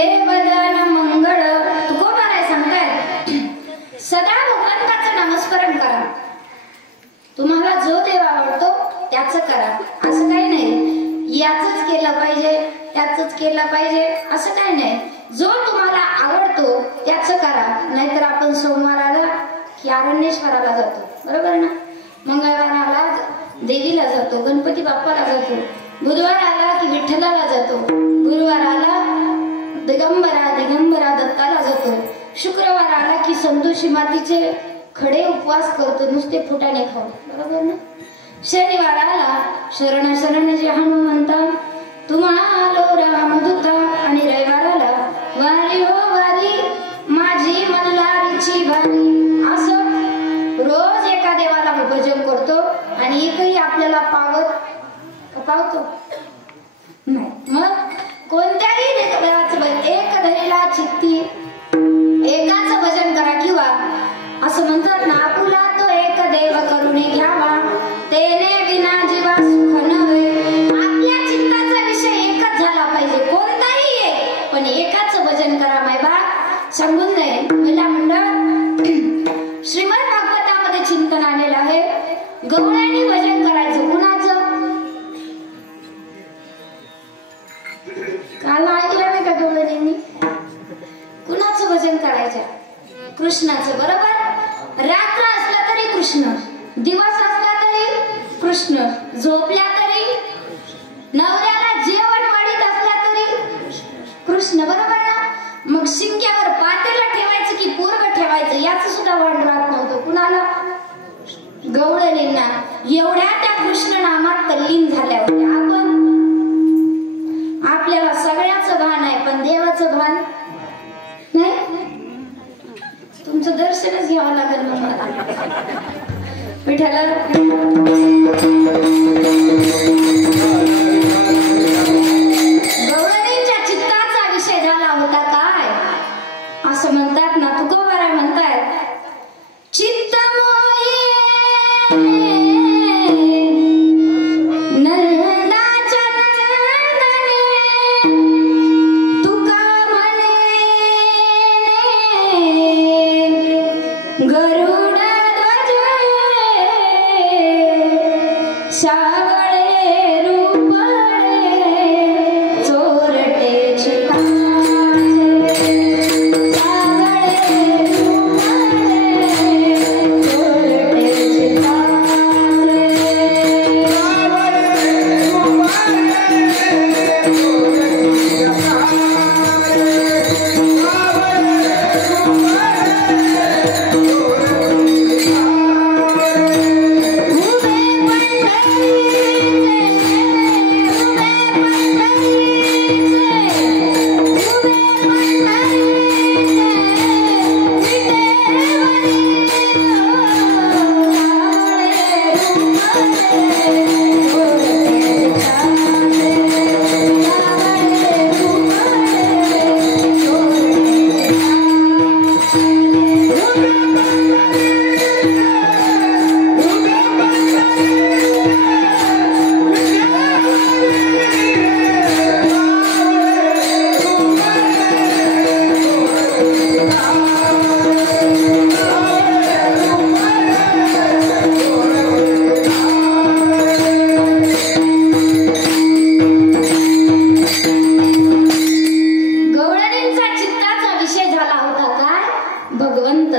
तुझे बदन मंगळ. तुकोबाराय सांगतायत सदा भगवंताचं नामस्मरण करा. तुम्हाला जो देव आवडतो त्याच करा. असं काही नाही याचच केलं पाहिजे त्याचच केलं पाहिजे असं काही नाही. जो तुम्हाला आवडतो त्याच करा. नाहीतर आपण सोमवार आला की अरण्येश्वराला जातो, बरोबर ना. मंगळवार आला देवीला जातो, गणपती बाप्पाला जातो. बुधवार आला की विठ्ठलाला जातो. गुरुवार आला दिगंबरा दत्ताला जातो. शुक्रवार आला की संतोषी मातीचे खडे उपवास करतो, नुसते फुटाणे खाऊ, बरोबर ना. शनिवार आला शरण शरण जे हनुमंता तुम्हाला रामदूता. आणि रविवार आला वारी हो वारी माझी मल्हारीची वारी. असं रोज एका देवाला भजन करतो आणि एकही आपल्याला पावतो नाही. मग कोणत्याही देवाचं भजन एक धरीला चित्ती एकाच भजन करा. किंवा असं म्हणतात ना आपुला तो एक देव करुणी घ्यावा तेने विना जीवा सुख नव्हे. आपल्या चित्ताचा विषय एकच झाला पाहिजे, कोणताही एक, पण एकाच भजन करा. मायबा सांगून नये. महिला मंडळ श्रीमद भागवतामध्ये चिंतन आलेलं आहे. गवळ्याने भजन करायचं. कुणाचं? काल ऐकलं नाही का गवळ्यांनी? कुणाचं भजन करायचं? कृष्णाचं, बरोबर. रात्र असला तरी कृष्ण, दिवस असला तरी कृष्ण, झोपल्या तरी, नवऱ्याला जेवण वाढीत असला तरी कृष्ण, बरोबर ना. मग शिंक्यावर पातेला ठेवायचं की पूर्व ठेवायचं याच सुद्धा वाढ राहत नव्हतं. कुणाला? गवळणींना. एवढ्या त्या कृष्ण नामात तल्लीन झाल्या होत्या. आपण आपल्याला सगळ्याचं भान आहे पण देवाचं भान नाही. तुमचं दर्शनच घ्यावं लागेल मग मला. विठ्ठला गवळणींच्या चित्ताचा विषय झाला होता काय? असं म्हणतात ना तुकोबाराय म्हणतायत चित्त मोये नंदाच्या नंदने तुका म्हणे गरुड ध्वज सावळे रूपडे चोरटे चिताचे.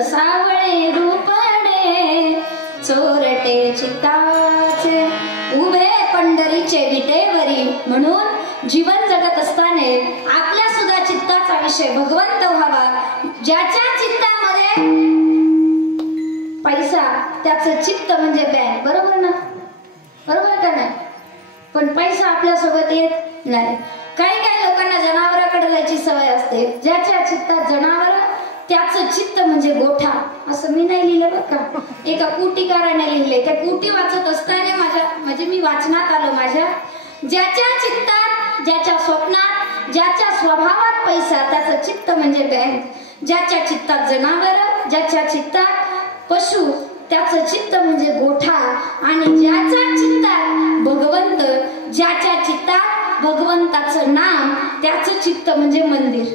सावळे रूपडे चोरटे उभे पंढरीचे विटेवरी. म्हणून जीवन जगत असताना आपल्या सुद्धा चित्ताचा विषय भगवंत व्हावा. ज्याच्या चित्तामध्ये पैसा त्याचं चित्त म्हणजे बँक, बरोबर ना. बरोबर का नाही? पण पैसा आपल्या सोबत येत नाही. काही काही लोकांना जनावरांकडे जायची सवय असते. ज्याच्या चित्तात जनावर त्याचं चित्त म्हणजे गोठा. असं मी नाही लिहिलं बरं का, एका कुटीकाराने लिहिले. त्या कुटी वाचत असताना माझ्या म्हणजे मी वाचनात आलो माझ्या. ज्याच्या चित्तात, ज्याच्या स्वप्नात, ज्याच्या स्वभावात पैसा त्याचं चित्त म्हणजे बँक. ज्याच्या चित्तात जनावर, ज्याच्या चित्तात पशु त्याचं चित्त म्हणजे गोठा. आणि ज्याच्या चित्तात भगवंत, ज्याच्या चित्तात भगवंताचं नाम त्याचं चित्त म्हणजे मंदिर.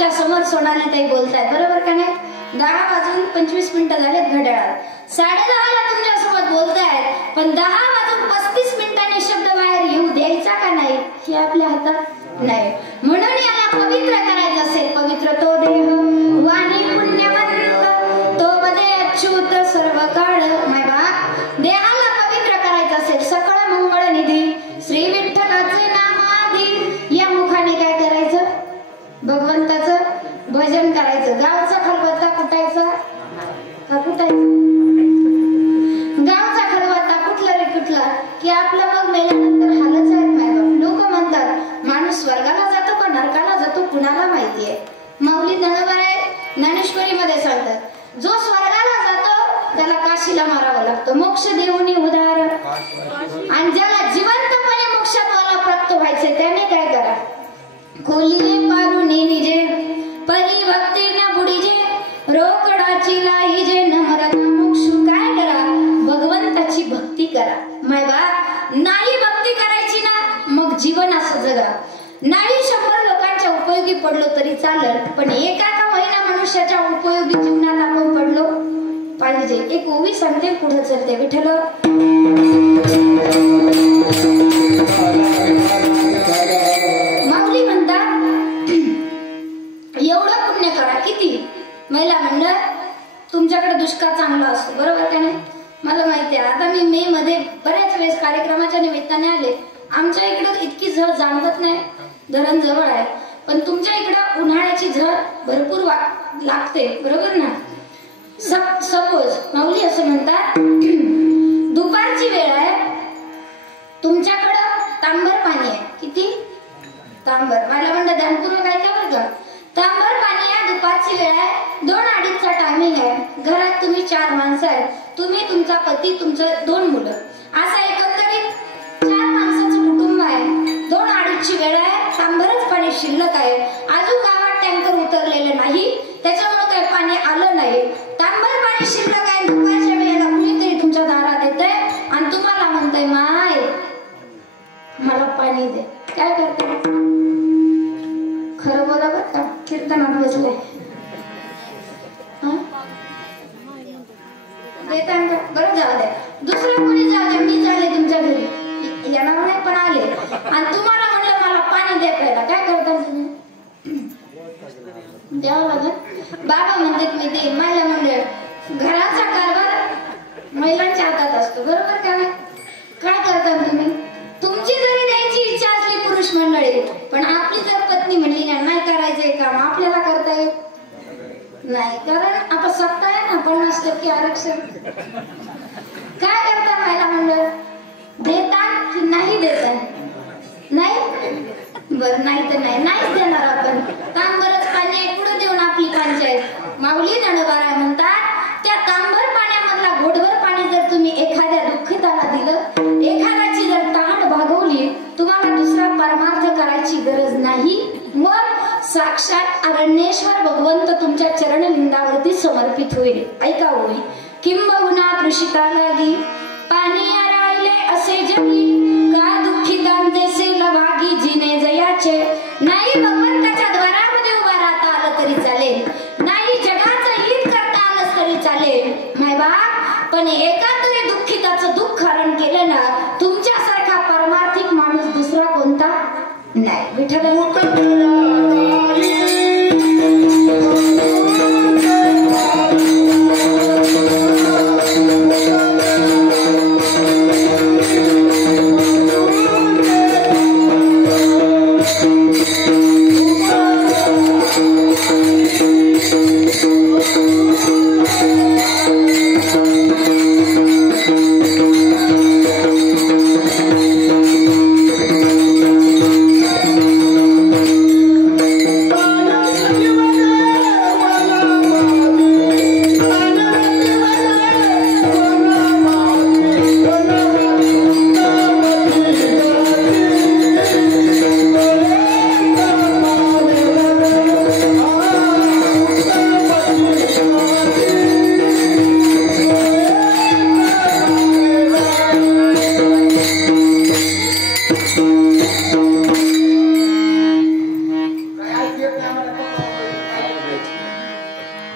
तुमच्या समोर सोनालीताई बोलतायत, बरोबर का नाही? 10:25 झालेत घड्याळात. 10:30ला तुमच्यासोबत बोलतायत, पण 10:35 शब्द बाहेर येऊ द्यायचा का नाही हे आपल्या हातात नाही. म्हणून याला पवित्र करायचं असेल, पवित्र तो देह वाणी पुण्यवंत तो बदे अच्युत सर्व काळ. माय बाप, देहाला पवित्र करायचं असेल, सकळ मंगळ निधी श्री विठ्ठलाचे नाम आधी या मुखाने काय करायचं? भगवंताचं भजन करायचं. गावचा खलबत्ता कुटायचा का कुटायचा? गावचा खलबत्ता कुठला रे कुठला की आपलं मग मेल्यानंतर हालच आहेत. माय बाप, लोक म्हणतात माणूस स्वर्गाला जातो का नरकाला जातो कुणाला माहितीये. माऊली ज्ञानेश्वरी मध्ये सांगतात, जो स्वर्गाला जातो त्याला काशीला मारावं लागतं, मोक्ष देऊनी उदार. आणि ज्याला जिवंतपणे मोक्षात प्राप्त व्हायचे त्याने काय करा? खोलीने पारुनी निजे परिभक्ती न बुडीजे रोकडाची लाईजे नमरता मोक्षू. काय करा? भगवंताची भक्ती करा. माय बाप, नाही भक्ती करायची ना मग जीवन असं जगा. नाही 100 लोकांच्या उपयोगी पडलो तरी चालेल, पण एका महिना मनुष्याच्या उपयोगी जीवनात आपण पडलो पाहिजे. एक ओवी सांगते, पुढे चलते. विठ्ठल माऊली म्हणतात एवढं पुण्य करा. किती? महिला मंडळ तुमच्याकडे दुष्काळ चांगला असतो, बरोबर का नाही? मला माहिती आहे. आता मी मे मध्ये बऱ्याच वेळेस कार्यक्रमाच्या निमित्ताने आले. आमच्या इकडं इतकी झळ जाणवत नाही, धरण जवळ आहे, पण तुमच्या इकडं उन्हाळ्याची झळ भरपूर लागते, बरोबर ना? सपोज माऊली असं म्हणतात, दुपारची वेळ आहे, तुमच्याकडं तांबर पाणी आहे. किती? तांबर. मला म्हणलं ध्यानपूर्वक ऐका बरं का. तांबर पाणी आहे, दुपारची वेळ आहे, 2-2:30चा टायमिंग आहे. घरात तुम्ही 4 माणसं आहेत, तुम्ही, तुमचा पती, तुमचं 2 मुलं, असं एकंदरीत 4 माणसाचं कुटुंब आहे. 2-2:30ची वेळ आहे, तांबरच पाणी शिल्लक आहे. अजून गावात टँकर उतरलेलं नाही, त्याच्यामुळे काही पाणी आलं नाही. तांबर पाणी शिल्लक आहे. दुपारच्या वेळेला कुणीतरी तुमच्या दारात येतंय आणि तुम्हाला म्हणतंय, माय मला पाणी दे. काय करते? खरं बोला बरं का, कीर्तनात बसले देताय का? बरं जाऊ द्या, दुसरं कोणी जाऊ द्या, मी झाले तुमच्या घरी येणार नाही पण आले आणि तुम्हाला म्हणलं मला पाणी दे प्यायला. काय करता तुम्ही? द्यावं लागत. बाबा म्हणतात मी दे. महिला मंडळ घराचा कारभार महिलांच्या हातात असतो, बरोबर का नाही? काय करता तुम्ही? तुमची जरी द्यायची इच्छा असली पुरुष मंडळी, पण आपली जर पत्नी म्हणली नाही करायचंय काम, आपल्याला करता येईल नाही, कारण आता सत्ता आहे ना 50% आरक्षण. काय करता महिला मंडळ? देतात की नाही देतात? नाही, बरं नाही तर नाहीच देणार आपण. तांबरच पाणी आहे, पुढे देऊन आपली पंचायत. माऊली ज्ञानोबा म्हणतात, त्या तांबर पाण्यामधला घोटभर पाणी जर तुम्ही एखाद्या दुःखिताला दिलं, एखाद्याची जर तहान भागवली, तुम्हाला दुसरा परमार्थ करायची गरज नाही. मग साक्षात अरण्येश्वर भगवंत तुमच्या चरणलिंगावरती समर्पित होईल. ऐका होई. किंबहुना तृषिता लागी पाणी आरायले असे जगी, का दुःखितांचे लभागी जिने जयाचे. नाही भगवंताच्या द्वारामध्ये उभा राहता आलं तरी चालेल, नाही जगाचं हित करता आलं तरी चालेल माय बाप, पण एका तरी दुःखिताचं दुःख हरण केलं ना, तुमच्यासारखा परमार्थिक माणूस दुसरा कोणता नाही. विठ्ठल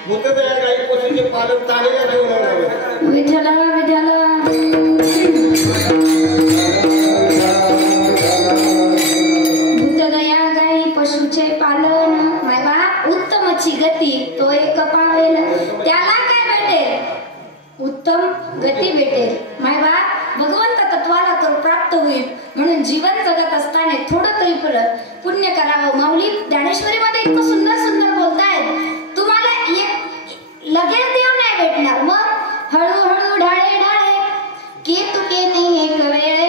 भूतदया गाई पशूचे पालन तारेला देऊन विठ्ठला विठ्ठला भूतदया गाई पशुचे पालन मायबा उत्तमची गती तो एक पावेल त्याला काय भेटेल उत्तम गती भेटेल मायबा भगवंत तत्वाला तर प्राप्त होईल म्हणून जीवन जगत असताना थोडं तरी पुण्य करावं माऊली ज्ञानेश्वरी मध्ये इतकं सुंदर सुंदर बोलतायत तुम्हाला लगेच देव नाही भेटणार मग हळूहळू ढाळे ढाळे केतुके नाही एक वेळे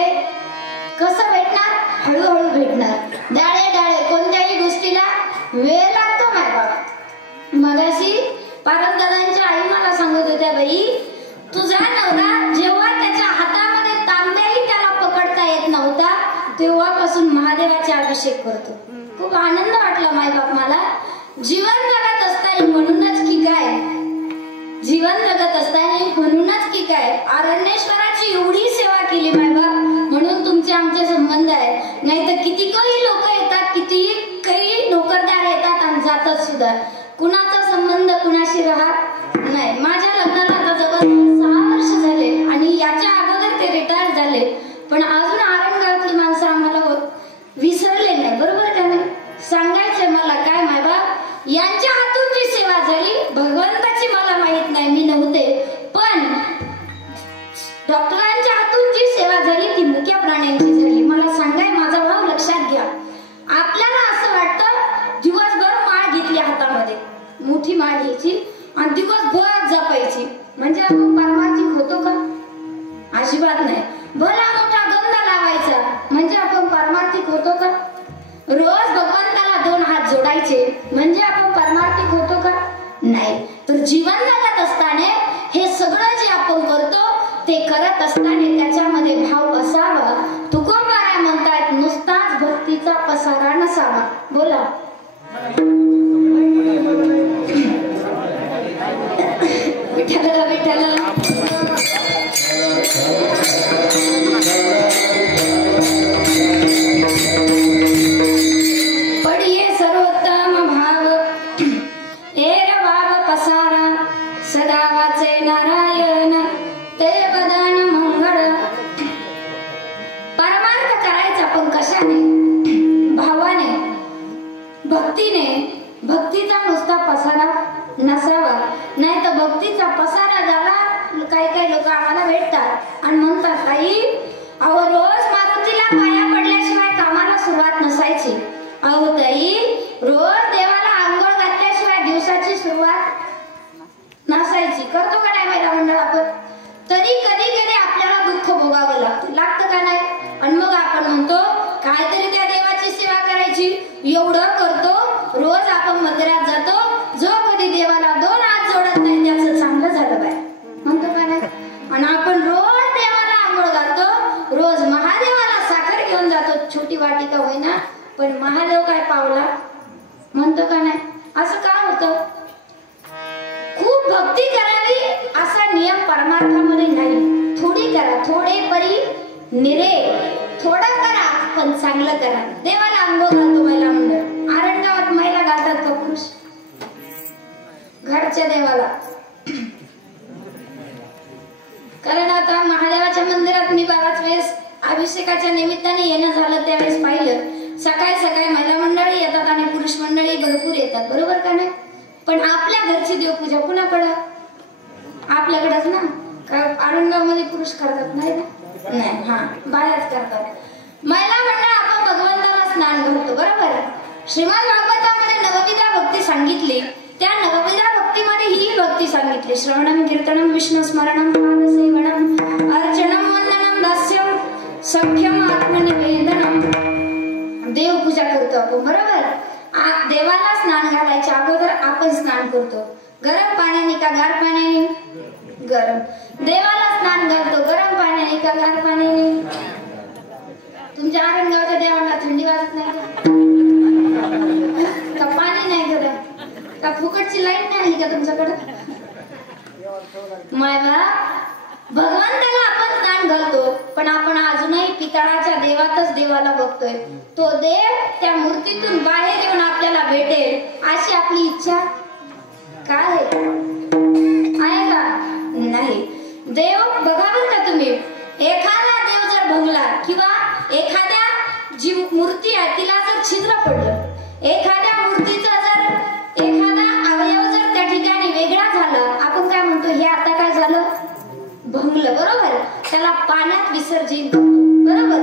कसं भेटणार हळूहळू भेटणार डाळे डाळे कोणत्याही गोष्टीला वेळ लागतो माय बाबा मगाशी पारस दादांच्या आई मला सांगत होत्या बाई तुझा नवरा जेव्हा त्याच्या हातामध्ये तांब्याही त्याला पकडता येत नव्हता तेव्हापासून महादेवाचे अभिषेक करतो खूप आनंद वाटला माय बाप मला जीवन जगत असताना म्हणूनच की काय जीवन जगत असताना म्हणूनच की काय अरण्येश्वराची एवढी सेवा केली माय बाप म्हणून तुमचे आमचे संबंध आहे नाही तर किती काही लोक येतात किती काही नोकरदार येतात आणि जातात सुद्धा कुणाचा संबंध कुणाशी राहत नाही माझ्या लग्नाला आता जवळ 6 वर्ष झाले आणि याच्या अगोदर ते रिटायर झाले पण अजून आरणगावातली माणसं आम्हाला विसरले नाही बरोबर का नाही सांगायचंय मला काय माय बाप यांच्या हातून जी सेवा झाली भगवंताची मला माहित नाही मी नव्हते पण डॉक्टरांच्या हातून जी सेवा झाली ती मुक्या प्राण्यांची झाली मला सांगाय माझा भाव लक्षात घ्या आपल्याला असं वाटतं दिवसभर माळ घेतली हातामध्ये मोठी माळ घ्यायची आणि दिवसभर जपायची म्हणजे आपण पारमार्थिक होतो का अजिबात नाही भला मोठा गंध लावायचा म्हणजे आपण पारमार्थिक होतो का रोज भगवंताला 2 हात जोडायचे म्हणजे आपण पारमार्थिक होतो का नाही तर जीवन जगत असताना हे सगळं जे आपण करतो ते करत असताना त्याच्यामध्ये भाव असावा तुकोबाराय म्हणतात नुसताच भक्तीचा पसारा नसावा बोला विठ्ठला विठ्ठला पडिये सर्वोत्तम भाव एर भाव पसारा सदा वाचे नारायण ते बदन मंगळ परमार्थ करायचा पण कशाने भावाने भक्तीने भक्तीचा नुसता पसारा नसावा नाही तर भक्तीचा पसारा झाला काही काही लोक आम्हाला भेटतात आणि म्हणतात ताई अहो रोज मारुतीला पाया पडल्याशिवाय कामाला सुरुवात नसायची अहो ताई रोज देवाला आंघोळ घातल्याशिवाय दिवसाची सुरुवात नसायची करतो का नाही महिला मंडळ आपण तरी कधी कधी आपल्याला दुःख भोगावं लागतं का नाही आणि मग आपण म्हणतो काहीतरी त्या देवाची सेवा करायची एवढं करतो रोज आपण मंदिरात जातो जो कधी देवाला 2 हात जोडत नाही त्याचं चांगलं झालं बाय म्हणतो का नाही आणि आपण रोज देवाला आंघोळ घालतो रोज महादेवाला साखर घेऊन जातो छोटी वाटिका होईना पण महादेव काय पावला म्हणतो का नाही असं का होतं खूप भक्ती करावी असा नियम परमार्थामध्ये नाही थोडी करा थोडे परी निरे थोडं करा पण चांगलं करा देवाला आंघोळ घालतो महिला मंडळ आरणगावात महिला घालतात का पुरुष घरच्या देवाला कारण आता महादेवाच्या मंदिरात मी बराच वेळेस अभिषेकाच्या निमित्ताने येणं झालं त्यावेळेस पाहिलं सकाळी सकाळी महिला मंडळी येतात आणि पुरुष मंडळी भरपूर येतात बरोबर का नाही पण आपल्या घरची देवपूजा कुणाकडं आपल्याकडेच ना का आरणगाव मध्ये पुरुष करतात नाही ना नाही हा बाहेरच करतात महिला मंडळ आपण भगवंताला स्नान घालतो बरोबर श्रीमद भागवतामध्ये नवविधा भक्ती सांगितली त्या नवविधा भक्तीमध्ये ही भक्ती सांगितली श्रवणम कीर्तनम विष्णू स्मरणम पादसेवनम अर्चनम वंदनम दास्यम सख्यम आत्मनिवेदनम देवपूजा करतो आपण बरोबर देवाला स्नान घालायच्या अगोदर आपण स्नान करतो गरम पाण्याने का गार पाण्याने गरम देवाला स्नान घालतो गरम पाण्याने का गार पाण्याने तुमच्या आरणगावच्या देवाला थंडी वाजत नाही का पाणी नाही गरम का फुकटची लाईट नाही आली का तुमच्याकडे मायबा भगवंताला आपण स्नान घालतो पण आपण अजूनही पितळाच्या देवातच देवाला बघतोय तो देव त्या मूर्तीतून बाहेर येऊन आपल्याला भेटेल अशी आपली इच्छा काय आहे का? नाही. देव बघा बरं का तुम्ही, एखादा देव जर भंगला किंवा एखाद्या जी मूर्ती आहे तिला जर छिद्र पडलं, एखाद्या मूर्तीचा जर एखादा अवयव जर त्या ठिकाणी वेगळा झाला, आपण काय म्हणतो, हे आता काय झालं, भंगलं, बरोबर, त्याला पाण्यात विसर्जन करतो, बरोबर.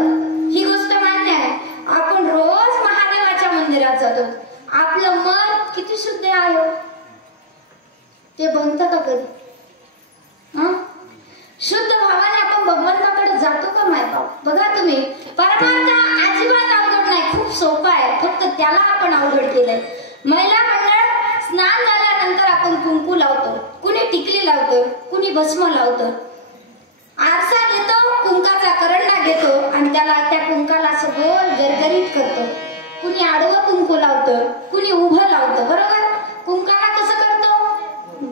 ही गोष्ट मान्य आहे. आपण रोज महादेवाच्या मंदिरात जातो, आपलं मन किती शुद्ध आहे, ते भंगतं का कधी? शुद्ध भावाने आपण भगवंताकडे जातो का मायबाप? बघा तुम्ही, परमार्थ अजिबात अवघड नाही, खूप सोपा आहे, फक्त त्याला आपण अवघड केलंय. महिला मंडळ स्नान झाल्यानंतर आपण कुंकू लावतो, कुणी टिकली लावतो, कुणी भस्म लावतं, आरसा घेतो, कुंकाचा करंडा घेतो आणि त्याला त्या कुंकाला असं गोल गरगरीत करतो. कुणी आडवं कुंकू लावतं, कुणी उभं लावतं, बरोबर. कुंकाला कसं करतो,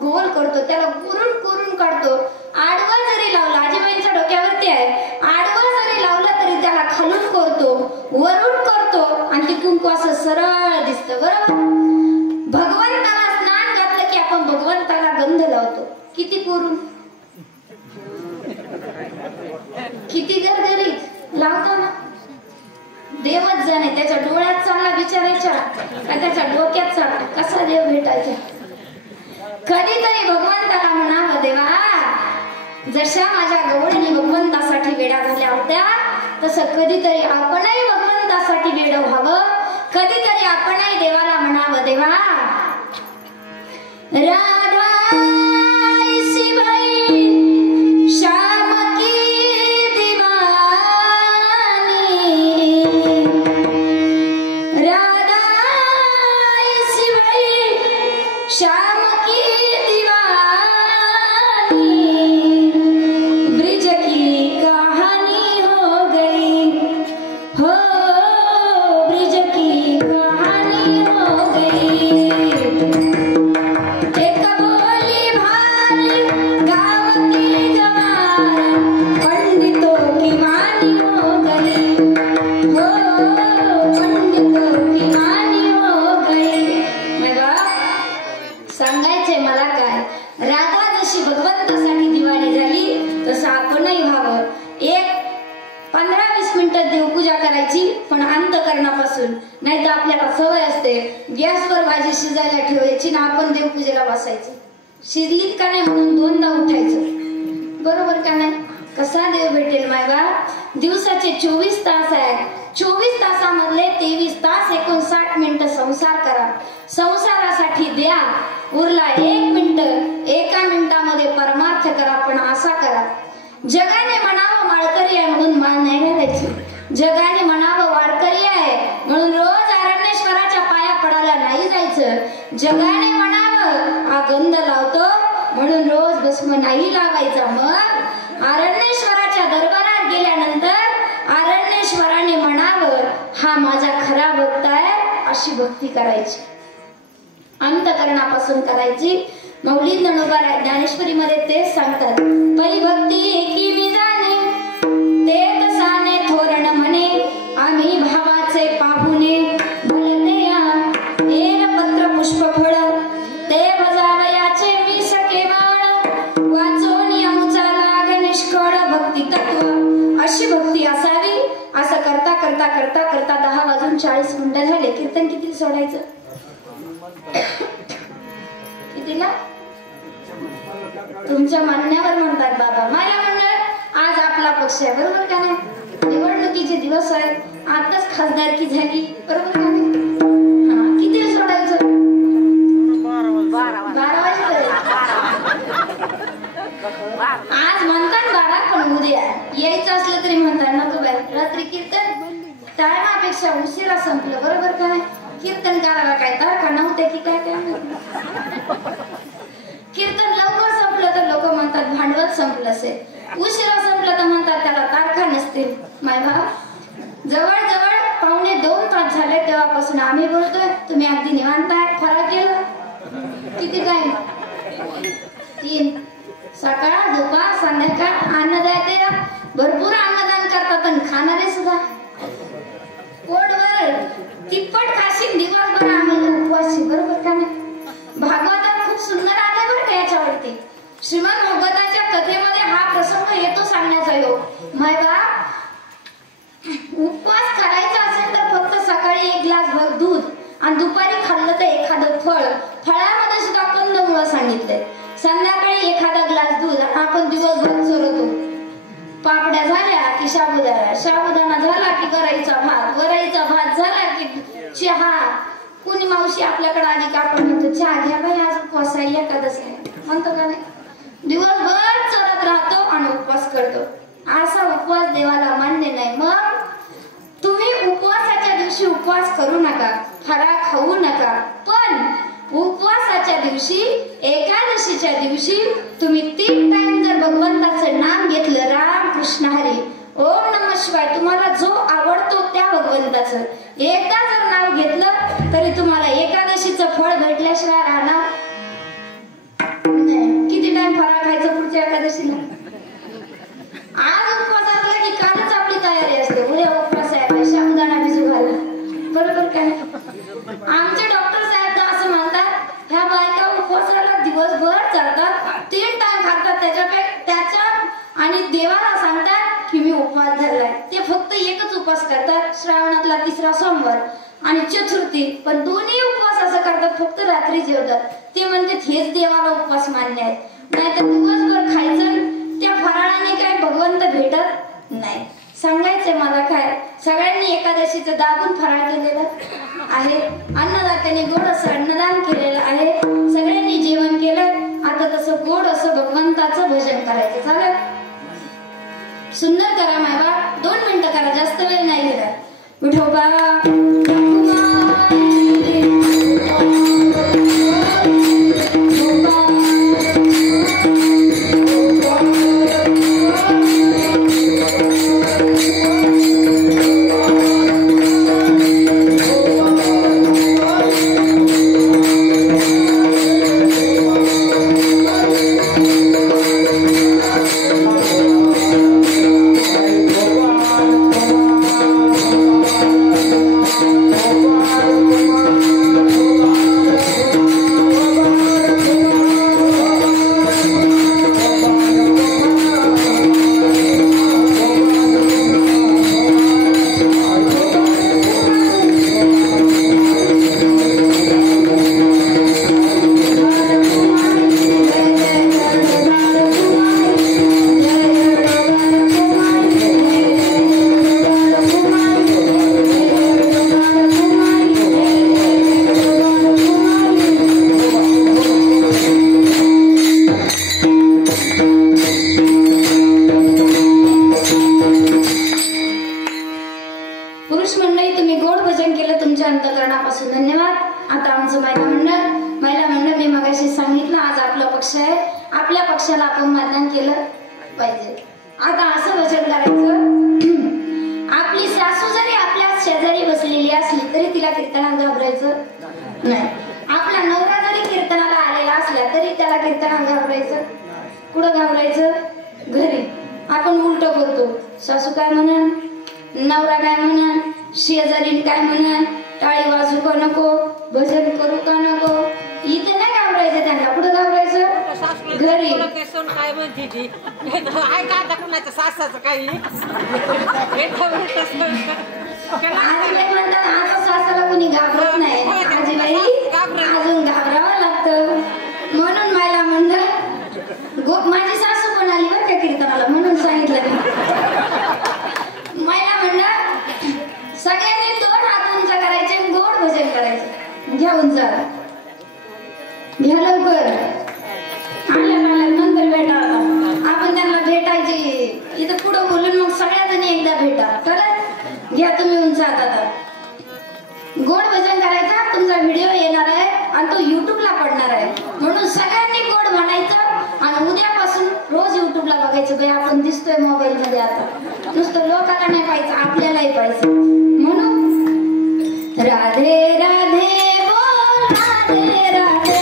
गोल करतो, त्याला कुरून कुरून काढतो. आडवं जरी लावलं, आजीबाईंच्या डोक्यावरती आहे, आडवं जरी लावलं तरी त्याला खालून करतो, वरून करतो आणि ते कुंकू असं सरळ दिसतं, बरोबर. भगवंताला स्नान घातलं की आपण भगवंताला गंध लावतो, किती करून, किती गरगरीत लावतो ना. देवच जाणे त्याच्या डोळ्यात चांगला विचारायचा का त्याच्या डोक्यात चांगला, कसा देव भेटायचा. कधीतरी भगवंताला म्हणावं, देवा जशा माझ्या गवळणी भगवंतासाठी वेडा झाल्या होत्या, तसं कधीतरी आपणही भगवंतासाठी वेड व्हावं. कधीतरी आपणही देवाला म्हणावं, देवा राधा श्याम की दीवानी, राधा श्याम की दीवानी, ब्रिज की कहानी हो गई, हो ब्रिज की कहानी हो गई. एक बोली भारी गाँव की जवान, पंडितों की वाणी हो गई, हो पंडितों की वाणी हो गई. सांगायचंय मला काय, राधा जशी भगवंतासाठी दिवाणी झाली तसं आपणही व्हावं. एक 15-20 मिनिटं देवपूजा करायची, पण अंतःकरणापासून. नाही तर आपल्याला सवय असते गॅसवर भाजी शिजायला ठेवायची ना आपण देवपूजेला बसायचं, शिजलीत का नाही म्हणून 2दा उठायचं, बरोबर का नाही. कसा देव भेटेल मायबा. दिवसाचे 24 तास आहेत, 24 तासामधले 23 तास 59 मिनिटं संसार करा, संसारासाठी द्या. उरला 1 मिनिट, 1 मिनिटामध्ये परमार्थ करा. पण असा करा, जगाने म्हणावं माळकरी आहे म्हणून माळ नाही घालायची, जगाने म्हणावं वारकरी आहे म्हणून रोज अरण्येश्वराच्या पाया पडायला नाही जायचं, जगाने म्हणावं हा गंध लावतो म्हणून रोज भस्म नाही लावायचा. मग अरण्येश्वराच्या दरबारात गेल्यानंतर अरण्येश्वराने म्हणावं हा माझा खरा भक्त आहे, अशी भक्ती करायची, अंतःकरणापासून करायची. मौली ज्ञानोबा ज्ञानेश्वरी मध्ये तेच सांगतात, पै भक्ती एकी मी जाणे, ते तसाने थोरण म्हणे, आम्ही भावाचे पाहुणे, भलते येन पत्र पुष्प फळ, ते भजावयाचे मी सखे बाळ, वाचोनी अमुचा लाग निष्कळ भक्ती तत्व. अशी भक्ती असावी. असं करता करता करता करता 10:40 झाले. कीर्तन किती सोडायचं, कितीला? तुमच्या म्हणण्यावर म्हणतात बाबा. मला म्हणणार आज आपला पक्ष आहे, बरोबर का नाही. निवडणुकीचे दिवस आहेत, आताच खासदारकी झाली, बरोबर का नाही. किती सोडायचं? 12 वाजेपर्यंत. आज म्हणतात 12, पण उद्या यायचं असलं तरी म्हणतात नको बाय, रात्री कीर्तन टायमापेक्षा उशिरा संपलं, बरोबर का नाही. कीर्तन करायला काय तारखा नव्हते की काय काय, कीर्तन लवकर संपलं तर लोक म्हणतात भांडवल संपलं असेल, उशिरा संपलं तर म्हणतात त्याला तारखा नसतील. मायबा जवळजवळ 1.5-2 तास झाले तेव्हापासून आम्ही बोलतोय, तुम्ही अगदी निवांत आहे. फराळ केलं किती टाइम? 3. सकाळ दुपार संध्याकाळ अन्नदाते भरपूर अन्नदान करतात आणि खाणारे सुद्धा पोटभर तिप्पट खाशीन दिवसभर आम्ही उपवासी, बरोबर का नाही. भागवतात खूप सुंदर श्रीमद भागवताच्या कथेमध्ये हा प्रसंग येतो सांगण्याचा योग। मायबा उपवास करायचा असेल तर फक्त सकाळी 1 ग्लास भर दूध आणि दुपारी खाल्लं तर एखादं फळ, फळामध्ये सुद्धा कंदमुळं सांगितले, संध्याकाळी एखादा ग्लास दूध। आपण दिवसभर चरतो, पापड्या झाल्या की साबुदाणा, साबुदाणा झाला की वरईचा भात, वरईचा भात झाला की चहा। कुणी मावशी आपल्याकडे आली का आपण म्हणतो चहा घ्या बाई आज उपवास आहे, एकादश आहे म्हणतो का नाही? दिवसभर चरत राहतो आणि उपवास करतो, असा उपवास देवाला मान्य नाही। मग तुम्ही उपवासाच्या दिवशी उपवास करू नका, फराळ खाऊ नका, पण उपवासाच्या दिवशी एकादशीच्या दिवशी तुम्ही 3 टाइम जर भगवंताचं नाम घेतलं, राम कृष्ण हरी ओम नमः शिवाय, तुम्हाला जो आवडतो त्या भगवंताचं एकदा जर नाव घेतलं तरी तुम्हाला एकादशीचं फळ भेटल्याशिवाय राहणार नाही। किती टाइम फराळ खायचं पुढच्या एकादशीला? आज उपवास असला की कालच आपली तयारी असते, उद्या उपवास आहे, साबुदाणा भिजू घाला, बरोबर काय? आमचे डॉक्टर साहेब तर असं म्हणतात, ह्या बायका उपवासाला दिवसभर चालतात, 3 टाइम खातात, त्याच्या आणि देवाला सांगतात की मी उपवास धरलाय। ते फक्त एकच उपवास करतात, श्रावणातला 3रा सोमवार आणि चतुर्थी, पण दोन्ही उपवास असं करतात, फक्त रात्री जेवतात। ते म्हणते हेच देवाला उपवास मान्य आहे, नाहीतर दिवसभर खायचं, त्या फराळाने काय भगवंत भेटत नाही। सांगायचंय मला काय, सगळ्यांनी एकादशीचं दाबून फराळ केलेलं आहे, अन्नदात्याने गोड असं अन्नदान केलेलं आहे, सगळ्यांनी जेवण केलं, आता तसं गोड असं भगवंताचं भजन करायचं। चालेल? सुंदर करा मायबा, 2 मिनिटं करा, जास्त वेळ नाही घेणार। विठोबा आपल्या पक्षाला आपण मतदान केलं पाहिजे। आता असं वचन करायचं, आपली सासू जरी आपल्या शेजारी बसलेली असली तरी तिला कीर्तनात घाबरायचं नाही, आपला नवरा जरी कीर्तनाला आलेला असला तरी त्याला कीर्तनात घाबरायचं। कुठं घाबरायचं? घरी। आपण उलट करतो, सासू काय म्हणन, नवरा काय म्हणन, शेजारी काय म्हणन, टाळी वाजू का नको, भजन करू का नको, इथे नाही घाबरायचं त्यांना। कुठं घाबरायचं? घरी। काय म्हणते ती ऐका आता कुणाचं सासाचं काही म्हणतात आता सासाला कोणी घाबरत नाही, आजीबाई अजून घाबरावं लागतं। म्हणून मला म्हणलं माझी सासू पण आली बरं का कीर्तनाला, म्हणून सांगितलं मला म्हणलं सगळ्यांनी 2 हात उंच करायचे, गोड भजन करायचं। घ्या उंच, घ्या लवकर, आल्या नंतर भेटा। आपण त्यांना भेटायची इथं पुढं बोलून मग सगळ्या जणी एकदा भेटा। तर घ्या तुम्ही उंच आता, गोड भजन करायचा। तुमचा व्हिडिओ येणार आहे आणि तो युट्यूबला पडणार आहे, म्हणून सगळ्यांनी गोड म्हणायचं आणि उद्यापासून रोज युट्यूबला बघायचं। बाई आपण दिसतोय मोबाईल मध्ये, आता नुसतं लोकांना नाही पाहिजे, आपल्यालाही पाहिजे। म्हणून राधे राधे बोल, राधे राधे,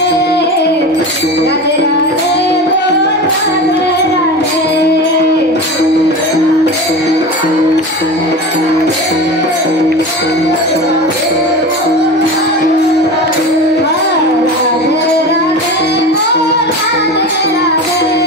राधे राधे बोल, राधे राधे, राधे राधे बोल, राधे राधे।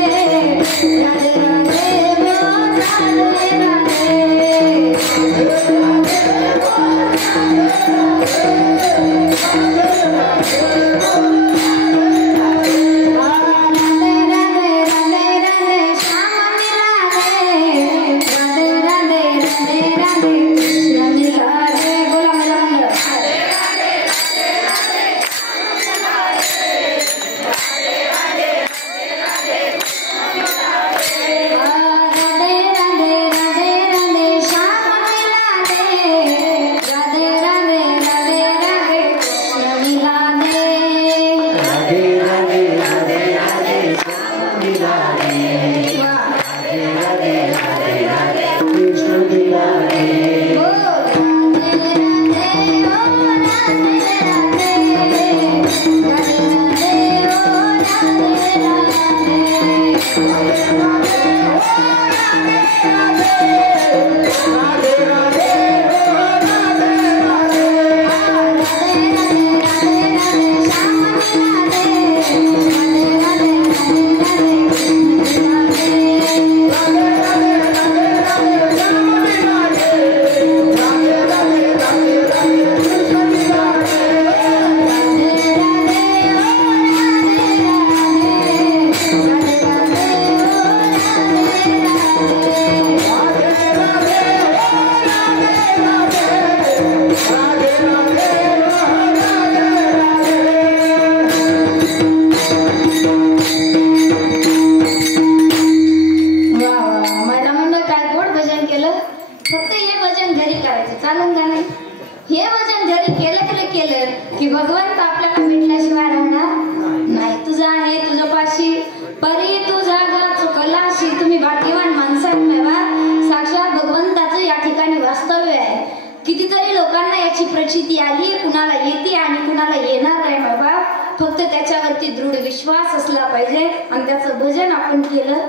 दृढ विश्वास असला पाहिजे आणि त्याचं भजन आपण केलं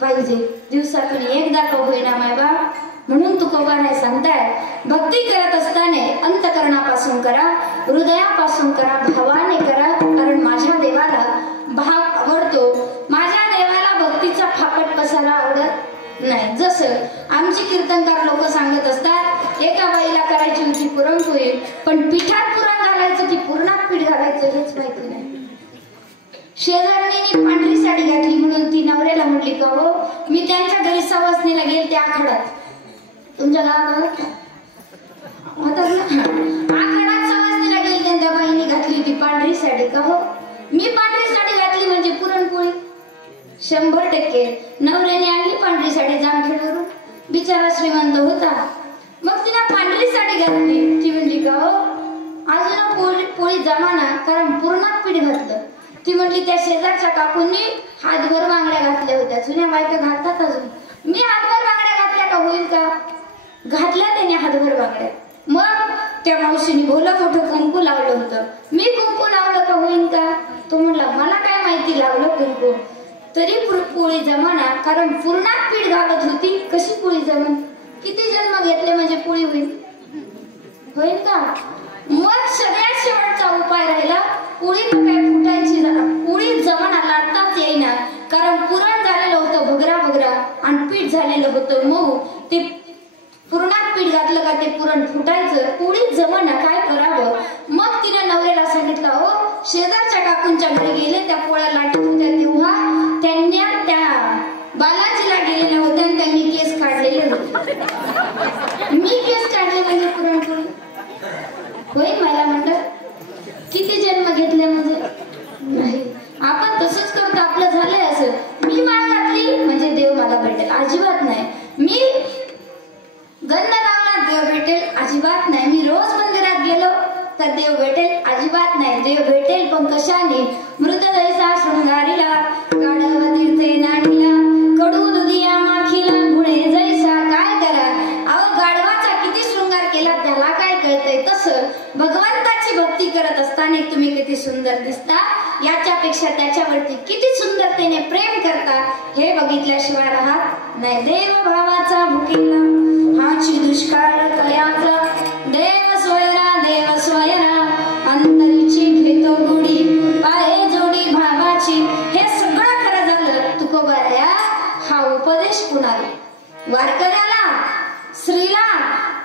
पाहिजे दिवसातून एकदा का होईना मायबाप. म्हणून तुकोबाराय सांगताय भक्ती करत असताना अंतकरणापासून करा, हृदयापासून करा, भावाने करा. कारण माझ्या देवाला भाव आवडतो. माझ्या देवाला भक्तीचा फापट पसारा आवडत नाही. जसं आमची कीर्तनकार लोक सांगत असतात एका बाईला करायची होती पुरणपोळी, पण पिठात पुरण घालायचं की पुरणात पीठ घालायचं हेच माहिती नाही. शेजारणीने पांढरी साडी घातली म्हणून ती नवऱ्याला म्हटली का हो मी त्यांच्या घरी सवासणीला गेले त्या आखाड्यात. तुमच्या गावात आखाड्यात सवासणीला गेली त्या बाईने घातली होती पांढरी साडी का हो मी पांढरी साडी घातली म्हणजे पुरणपोळी. 100% नवऱ्याने आणली पांढरी साडी जामखेडवरून, बिचारा श्रीमंत होता. मग तिला पांढरी साडी घातली. ती म्हणली का हो अजून पोळी जमाना कारण पुरणात पीठ घातलं. ती म्हटली त्या शेजारच्या काकूंनी हातभर बांगड्या घातल्या होत्या. जुन्या बायका घालतात अजून. मी हातभर बांगड्या घातल्या का होईल का? घातल्या त्याने हातभर बांगड्या. मग त्या मावशीने भोलं मोठं कुंकू लावलं होतं. मी कुंकू लावलं का होईल का? तो म्हणला मला काय माहिती लावलं कुंकू. तरी पोळी जमाना कारण पुरणात पीठ घालत होती. कशी पोळी जमन? किती जन्म घेतले म्हणजे पोळी होईल का? मग सगळ्यात शेवटचा उपाय राहिला पोळी तर काय फुटायची पोळी जमाना लाटताच येईना कारण पुरण झालेलं होतं भगरा आणि पीठ झालेलं होतं मऊ. ते पुरणात पीठ घातलं का ते पुरण फुटायचं. पोळी जमाना काय करावं. मग तिने नवऱ्याला सांगितलं हो शेजारच्या काकूंच्या घरी गेले त्या पोळ्या लाटत होत्या तेव्हा त्यांनी त्या बालाजीला गेलेल्या होत्या आणि त्यांनी केस काढलेले होते. मी केस काढले म्हणजे पुरणपोळी होईल मला म्हणतात. किती जन्म घेतले म्हणजे नाही. आपण तसंच करतो आपलं झालंय असं. मी माळ घातली म्हणजे देव मला भेटेल अजिबात नाही. मी गंध लावला देव भेटेल अजिबात नाही. मी रोज मंदिरात गेलो तर देव भेटेल अजिबात नाही. देव भेटेल पण कशाने? मृत जैसा शृंगारीला गाढव तीर्थे नाडीला कडू दुधिया माखीला गुणे जैसा काय करा. अहो गाढवाचा किती शृंगार केला त्याला काय कळतंय. तसं भगवंताची भक्ती करत असताना तुम्ही किती सुंदर दिसता याच्यापेक्षा त्याच्यावरती किती सुंदरतेने प्रेम करता हे बघितल्याशिवाय राहत नाही. देव भावाचा भुकेला हाची दुष्काळ कयाचा देव स्वयरा अंतरीची घेतो गुडी पाये जोडी भावाची. हे सगळं खरं झालं तुकोबाराया. हा उपदेश कुणाला? वारकऱ्याला, स्त्रीला,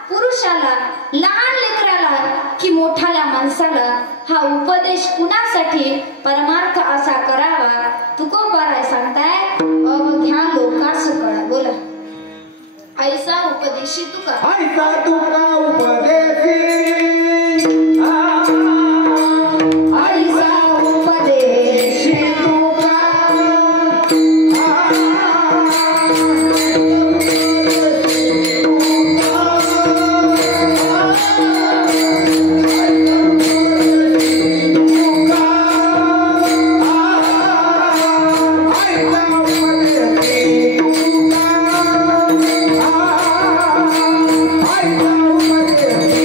पुरुषाला, लहान लेकराला की मोठाल्या माणसाला? हा उपदेश कुणासाठी? परमार्थ असा करावा. तुकोबाराय सांगताय अब घ्या लोकास कळा. बोला ऐसा उपदेशी तुका. ऐसा तुका उपदेशी ऐसा उपदेशी तुका. I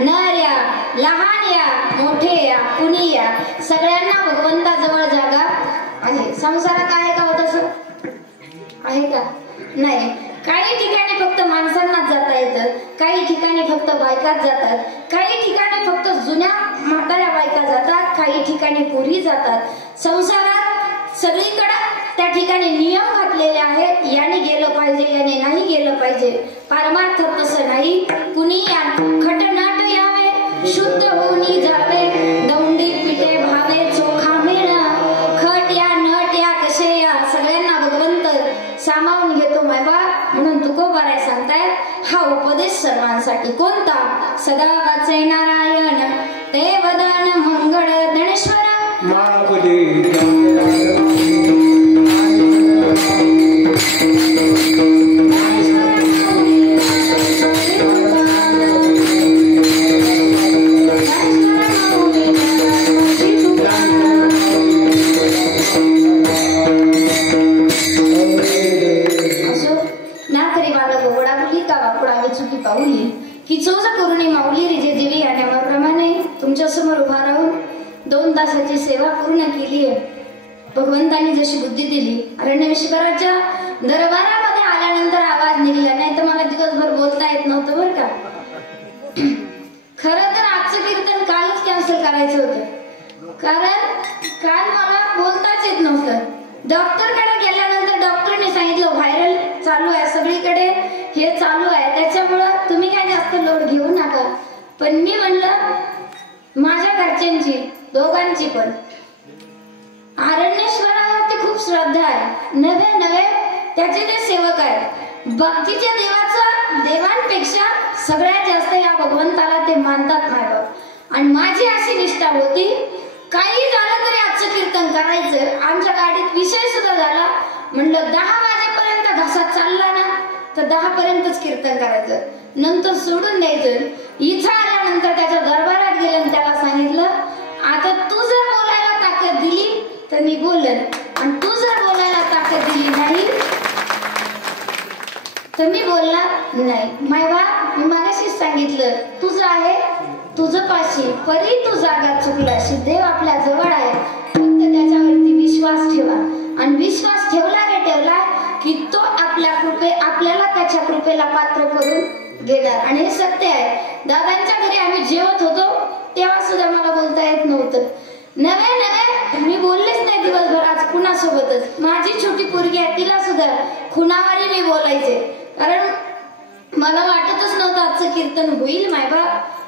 नर या, लहान या, मोठे या, कुणी या, सगळ्यांना भगवंताजवळ जागा आहे. संसारात आहे का होत असं? आहे का? नाही. काही ठिकाणी फक्त माणसांनाच जाता येतं, काही ठिकाणी फक्त बायकाच जातात, काही ठिकाणी फक्त जुन्या म्हाताऱ्या बायका जातात, काही ठिकाणी पोरी जातात. संसारात सगळीकडे त्या ठिकाणी नियम घातलेले आहेत. याने गेलं पाहिजे, याने नाही गेलं पाहिजे. परमार्थात तसं नाही. कुणी खटनाट यावे, शुद्ध होऊनी जावे, दौंडी पिटे भावे, चोखा मिळा, खट या नट या कसे या, सगळ्यांना भगवंत सामावून घेतो मायबा. म्हणून तुकोबाराय सांगतायत हा उपदेश सर्वांसाठी. कोणता? सदा वाचे नारायण ते वदन मंगळ गणेश्वर की चोज करुणी माऊली रिजे देवी या नावाप्रमाणे तुमच्या समोर उभा राहून 2 तासाची सेवा पूर्ण केली आहे. भगवंतांनी जशी बुद्धी दिली. अरण्येश्वराच्या दरबारामध्ये आल्यानंतर आवाज निघाला नाही तर मला दिवसभर बोलता येत नव्हतं बरं का. खरं तर आजचं कीर्तन कालच कॅन्सल करायचं होतं, कारण काल मला बोलताच येत नव्हतं. डॉक्टरकडे गेल्यानंतर डॉक्टरने सांगितलं व्हायरल चालू आहे सगळीकडे, हे चालू आहे, त्याच्यामुळं तुम्ही काय जास्त लोड घेऊ नका. पण मी म्हणलं माझ्या घरच्यांची दोघांची पण अरण्येश्वरावरती खूप श्रद्धा आहे. नवे त्याचे जे सेवक आहेत बाकीच्या देवांपेक्षा सगळ्यात जास्त या भगवंताला ते मानतात मायबाप. आणि माझी अशी निष्ठा होती काही झालं तरी आजचं कीर्तन करायचं. आमच्या गाडीत विषय सुद्धा झाला, म्हणलं 10 वाजेपर्यंत घासात चालला ना तर 10 पर्यंतच कीर्तन करायचं, नंतर सोडून द्यायचं. इथं आल्यानंतर त्याच्या दरबारात गेलं आणि त्याला सांगितलं आता तू जर बोलायला ताकद दिली तर मी बोलन, आणि तू जर बोलायला ताकद दिली नाही तर मी बोलणार नाही. मायबा मी मागाशीच सांगितलं तुझं आहे तुझं पाशी परी तू जागा चुकलाशी. देव आपल्या जवळ आहे, फक्त त्याच्यावरती विश्वास ठेवा. आणि विश्वास ठेवला की तो आपल्याला त्याच्या कृपेला पात्र करून घेणार. आणि हे सत्य आहे. दादांच्या घरी आम्ही जेवत होतो तेव्हा सुद्धा मला बोलता येत नव्हतं. नवे मी बोललेच नाही दिवसभर. आज कुणासोबतच माझी छोटी पोरगी आहे तिला सुद्धा खुणावारी मी बोलायचे, कारण मला वाटतच नव्हतं आजचं कीर्तन होईल मायबा.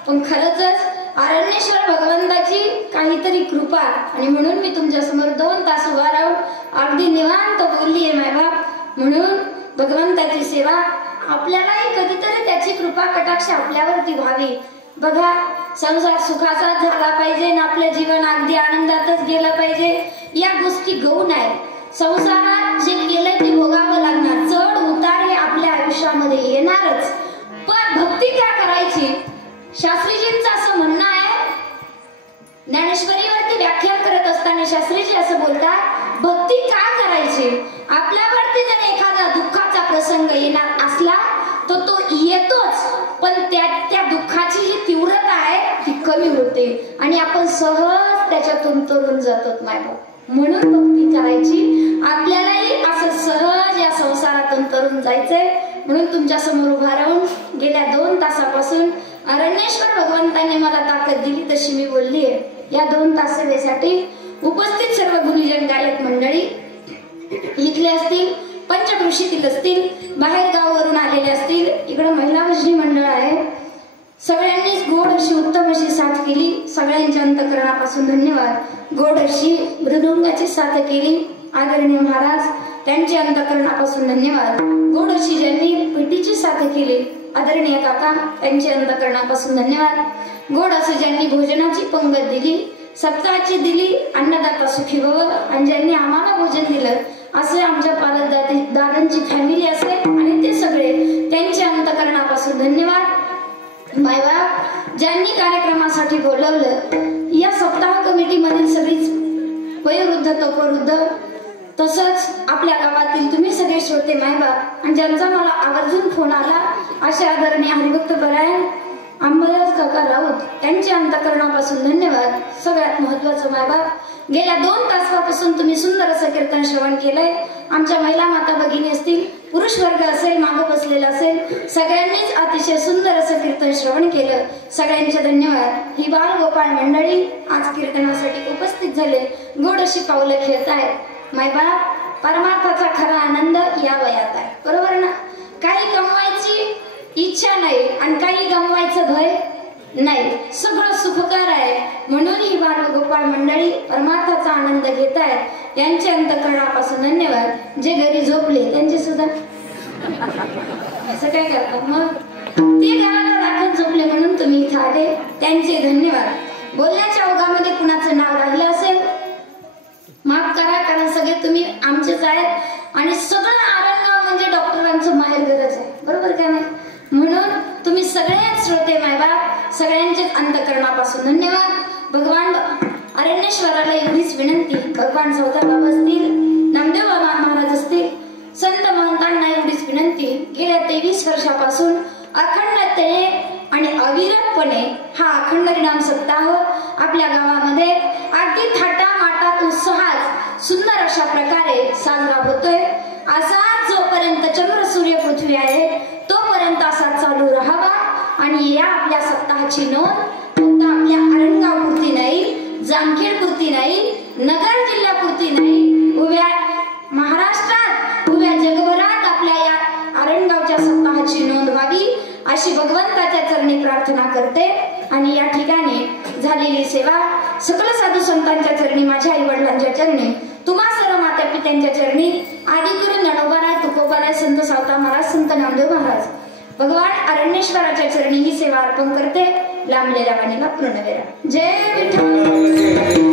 पण खरंच अरण्येश्वर भगवंताची काहीतरी कृपा, आणि म्हणून मी तुमच्या समोर 2 तास उभा राहून अगदी निवांत बोलली आहे मायबा. म्हणून भगवंताची सेवा आपल्यालाही कधीतरी त्याची कृपा कटाक्ष आपल्यावरती व्हावी. बघा संसार सुखाचा झाला पाहिजे आणि आपलं जीवन अगदी आनंदातच गेलं पाहिजे, या गोष्टी गौण आहेत. संसारात जे केलंय ते भोगावं लागणार. चढ उतार हे आपल्या आयुष्यामध्ये येणारच. पण भक्ती काय करायची? शास्त्रीजींचं असं म्हणणं आहे, ज्ञानेश्वरीवरती व्याख्यान करत असताना शास्त्रीजी असं बोलतात भक्ती का करायची? आपल्यावरती जर एखादा दुःखाचा प्रसंग येणार असला तर तो येतोच, पण त्या दुःखाची जी तीव्रता आहे ती कमी होते आणि आपण सहज त्याच्यातून तरून जातो मायबाप. म्हणून भक्ती करायची. आपल्यालाही असं सहज या संसारातून तरून जायचंय. म्हणून तुमच्या समोर उभा राहून गेल्या 2 तासापासून अरण्येश्वर भगवंतांनी मला ताकद दिली तशी मी बोलली आहे. या 2 तास सेवेसाठी उपस्थित सर्व गुणीजन गायक मंडळी इथले असतील, पंचकृषीतील असतील, बाहेर गावावरून आलेले असतील, इकडे महिला भजनी मंडळ आहे, सगळ्यांनीच गोड अशी उत्तम अशी साथ केली. सगळ्यांच्या अंतःकरणापासून धन्यवाद. गोड अशी मृदुंगाची साथ केली आदरणीय महाराज, त्यांचे अंतःकरणापासून धन्यवाद. गोड अशी ज्यांनी पेटीची साथ केली आदरणीय काका, त्यांचे अंतःकरणापासून धन्यवाद. गोड असं ज्यांनी भोजनाची पंगत दिली, सप्ताहाची दिली, अन्नदाता सुखी भव, आणि ज्यांनी आम्हाला भोजन दिलं असे आमच्या पालक दादांची फॅमिली असेल आणि ते सगळे, त्यांच्या अंतःकरणापासून धन्यवाद. मायबाप ज्यांनी कार्यक्रमासाठी बोलवलं, या सप्ताह कमिटीमधील सगळीच वयोवृद्ध तपोवृद्ध, तसंच आपल्या गावातील तुम्ही सगळे श्रोते मायबाप, आणि ज्यांचा मला आवर्जून फोन आला असे आदरणीय हरिभक्त परायण अंबादास काका राऊत यांच्या अंतःकरणापासून धन्यवाद. सगळ्यात महत्वाचं मायबाप, गेल्या 2 तासापासून तुम्ही सुंदर असं कीर्तन श्रवण केलंय. आमच्या महिला माता भगिनी असतील, पुरुष वर्ग असेल, मागं बसलेला असेल, सगळ्यांनीच अतिशय सुंदर असं कीर्तन श्रवण केलं. सगळ्यांचे धन्यवाद. ही बाल गोपाळ मंडळी आज कीर्तनासाठी उपस्थित झाले, गोड अशी पावलं खेळत आहेत. मायबाप, परमार्थाचा खरा आनंद या वयात आहे, बरोबर ना? काही कमवायची इच्छा नाही आणि काही गमवायचं भय नाही, सगळं सुखकार आहे. म्हणून ही बाल गोपाळ मंडळी परमार्थाचा आनंद घेत आहेत. यांचे अंतःकरणापासून धन्यवाद. जे घरी झोपले त्यांचे सुद्धा असं काय करतात मग, ते घराला राखत झोपले म्हणून तुम्ही इथं आले, त्यांचे धन्यवाद. बोलण्याच्या ओघामध्ये कुणाचं नाव राहिलं असेल माफ करा, कारण सगळे तुम्ही आमचेच आहेत आणि सगळं आरणगाव म्हणजे डॉक्टरांचं माहेरघरच आहे, बरोबर का नाही? म्हणून तुम्ही सगळेच श्रोते मायबाप, सगळ्यांचेच अंतःकरणापासून धन्यवाद. भगवान अरण्येश्वराला एवढीच विनंती, भगवान सौदार बाबा असतील, नामदेव बाबा महाराज असतील, संत महंतांना एवढीच विनंती, गेल्या 23 वर्षापासून अखंडतेने आणि अविरतपणे हा अखंड हरिनाम सप्ताह आपल्या गावामध्ये अगदी थाटामाटात उत्साहात सुंदर अशा प्रकारे साजरा होतोय. असा जोपर्यंत चंद्र सूर्य पृथ्वी आहे तोपर्यंत असा चालू राहावा. आणि या आपल्या सप्ताहाची नोंद फक्त आपल्या आरणगावपुरती नाही, जामखेडपुरती नाही, नगर जिल्ह्यापुरती नाही, उभ्या महाराष्ट्रात, उभ्या जगभरात आपल्या या आरणगावच्या सप्ताहाची नोंद व्हावी अशी भगवंताच्या चरणी प्रार्थना करते. आणि या ठिकाणी झालेली सेवा सकल साधू संतांच्या चरणी, माझ्या आई वडिलांच्या चरणी, तुम्हा सर्व माता पित्यांच्या चरणी, आदिगुरु ज्ञानोबाराय, तुकोबाराय, संत सावता महाराज, संत नामदेव महाराज, भगवान अरण्येश्वराच्या चरणी ही सेवा अर्पण करते. लांबलेल्या वाणीला पूर्ण वेळा. जय विठ्ठल.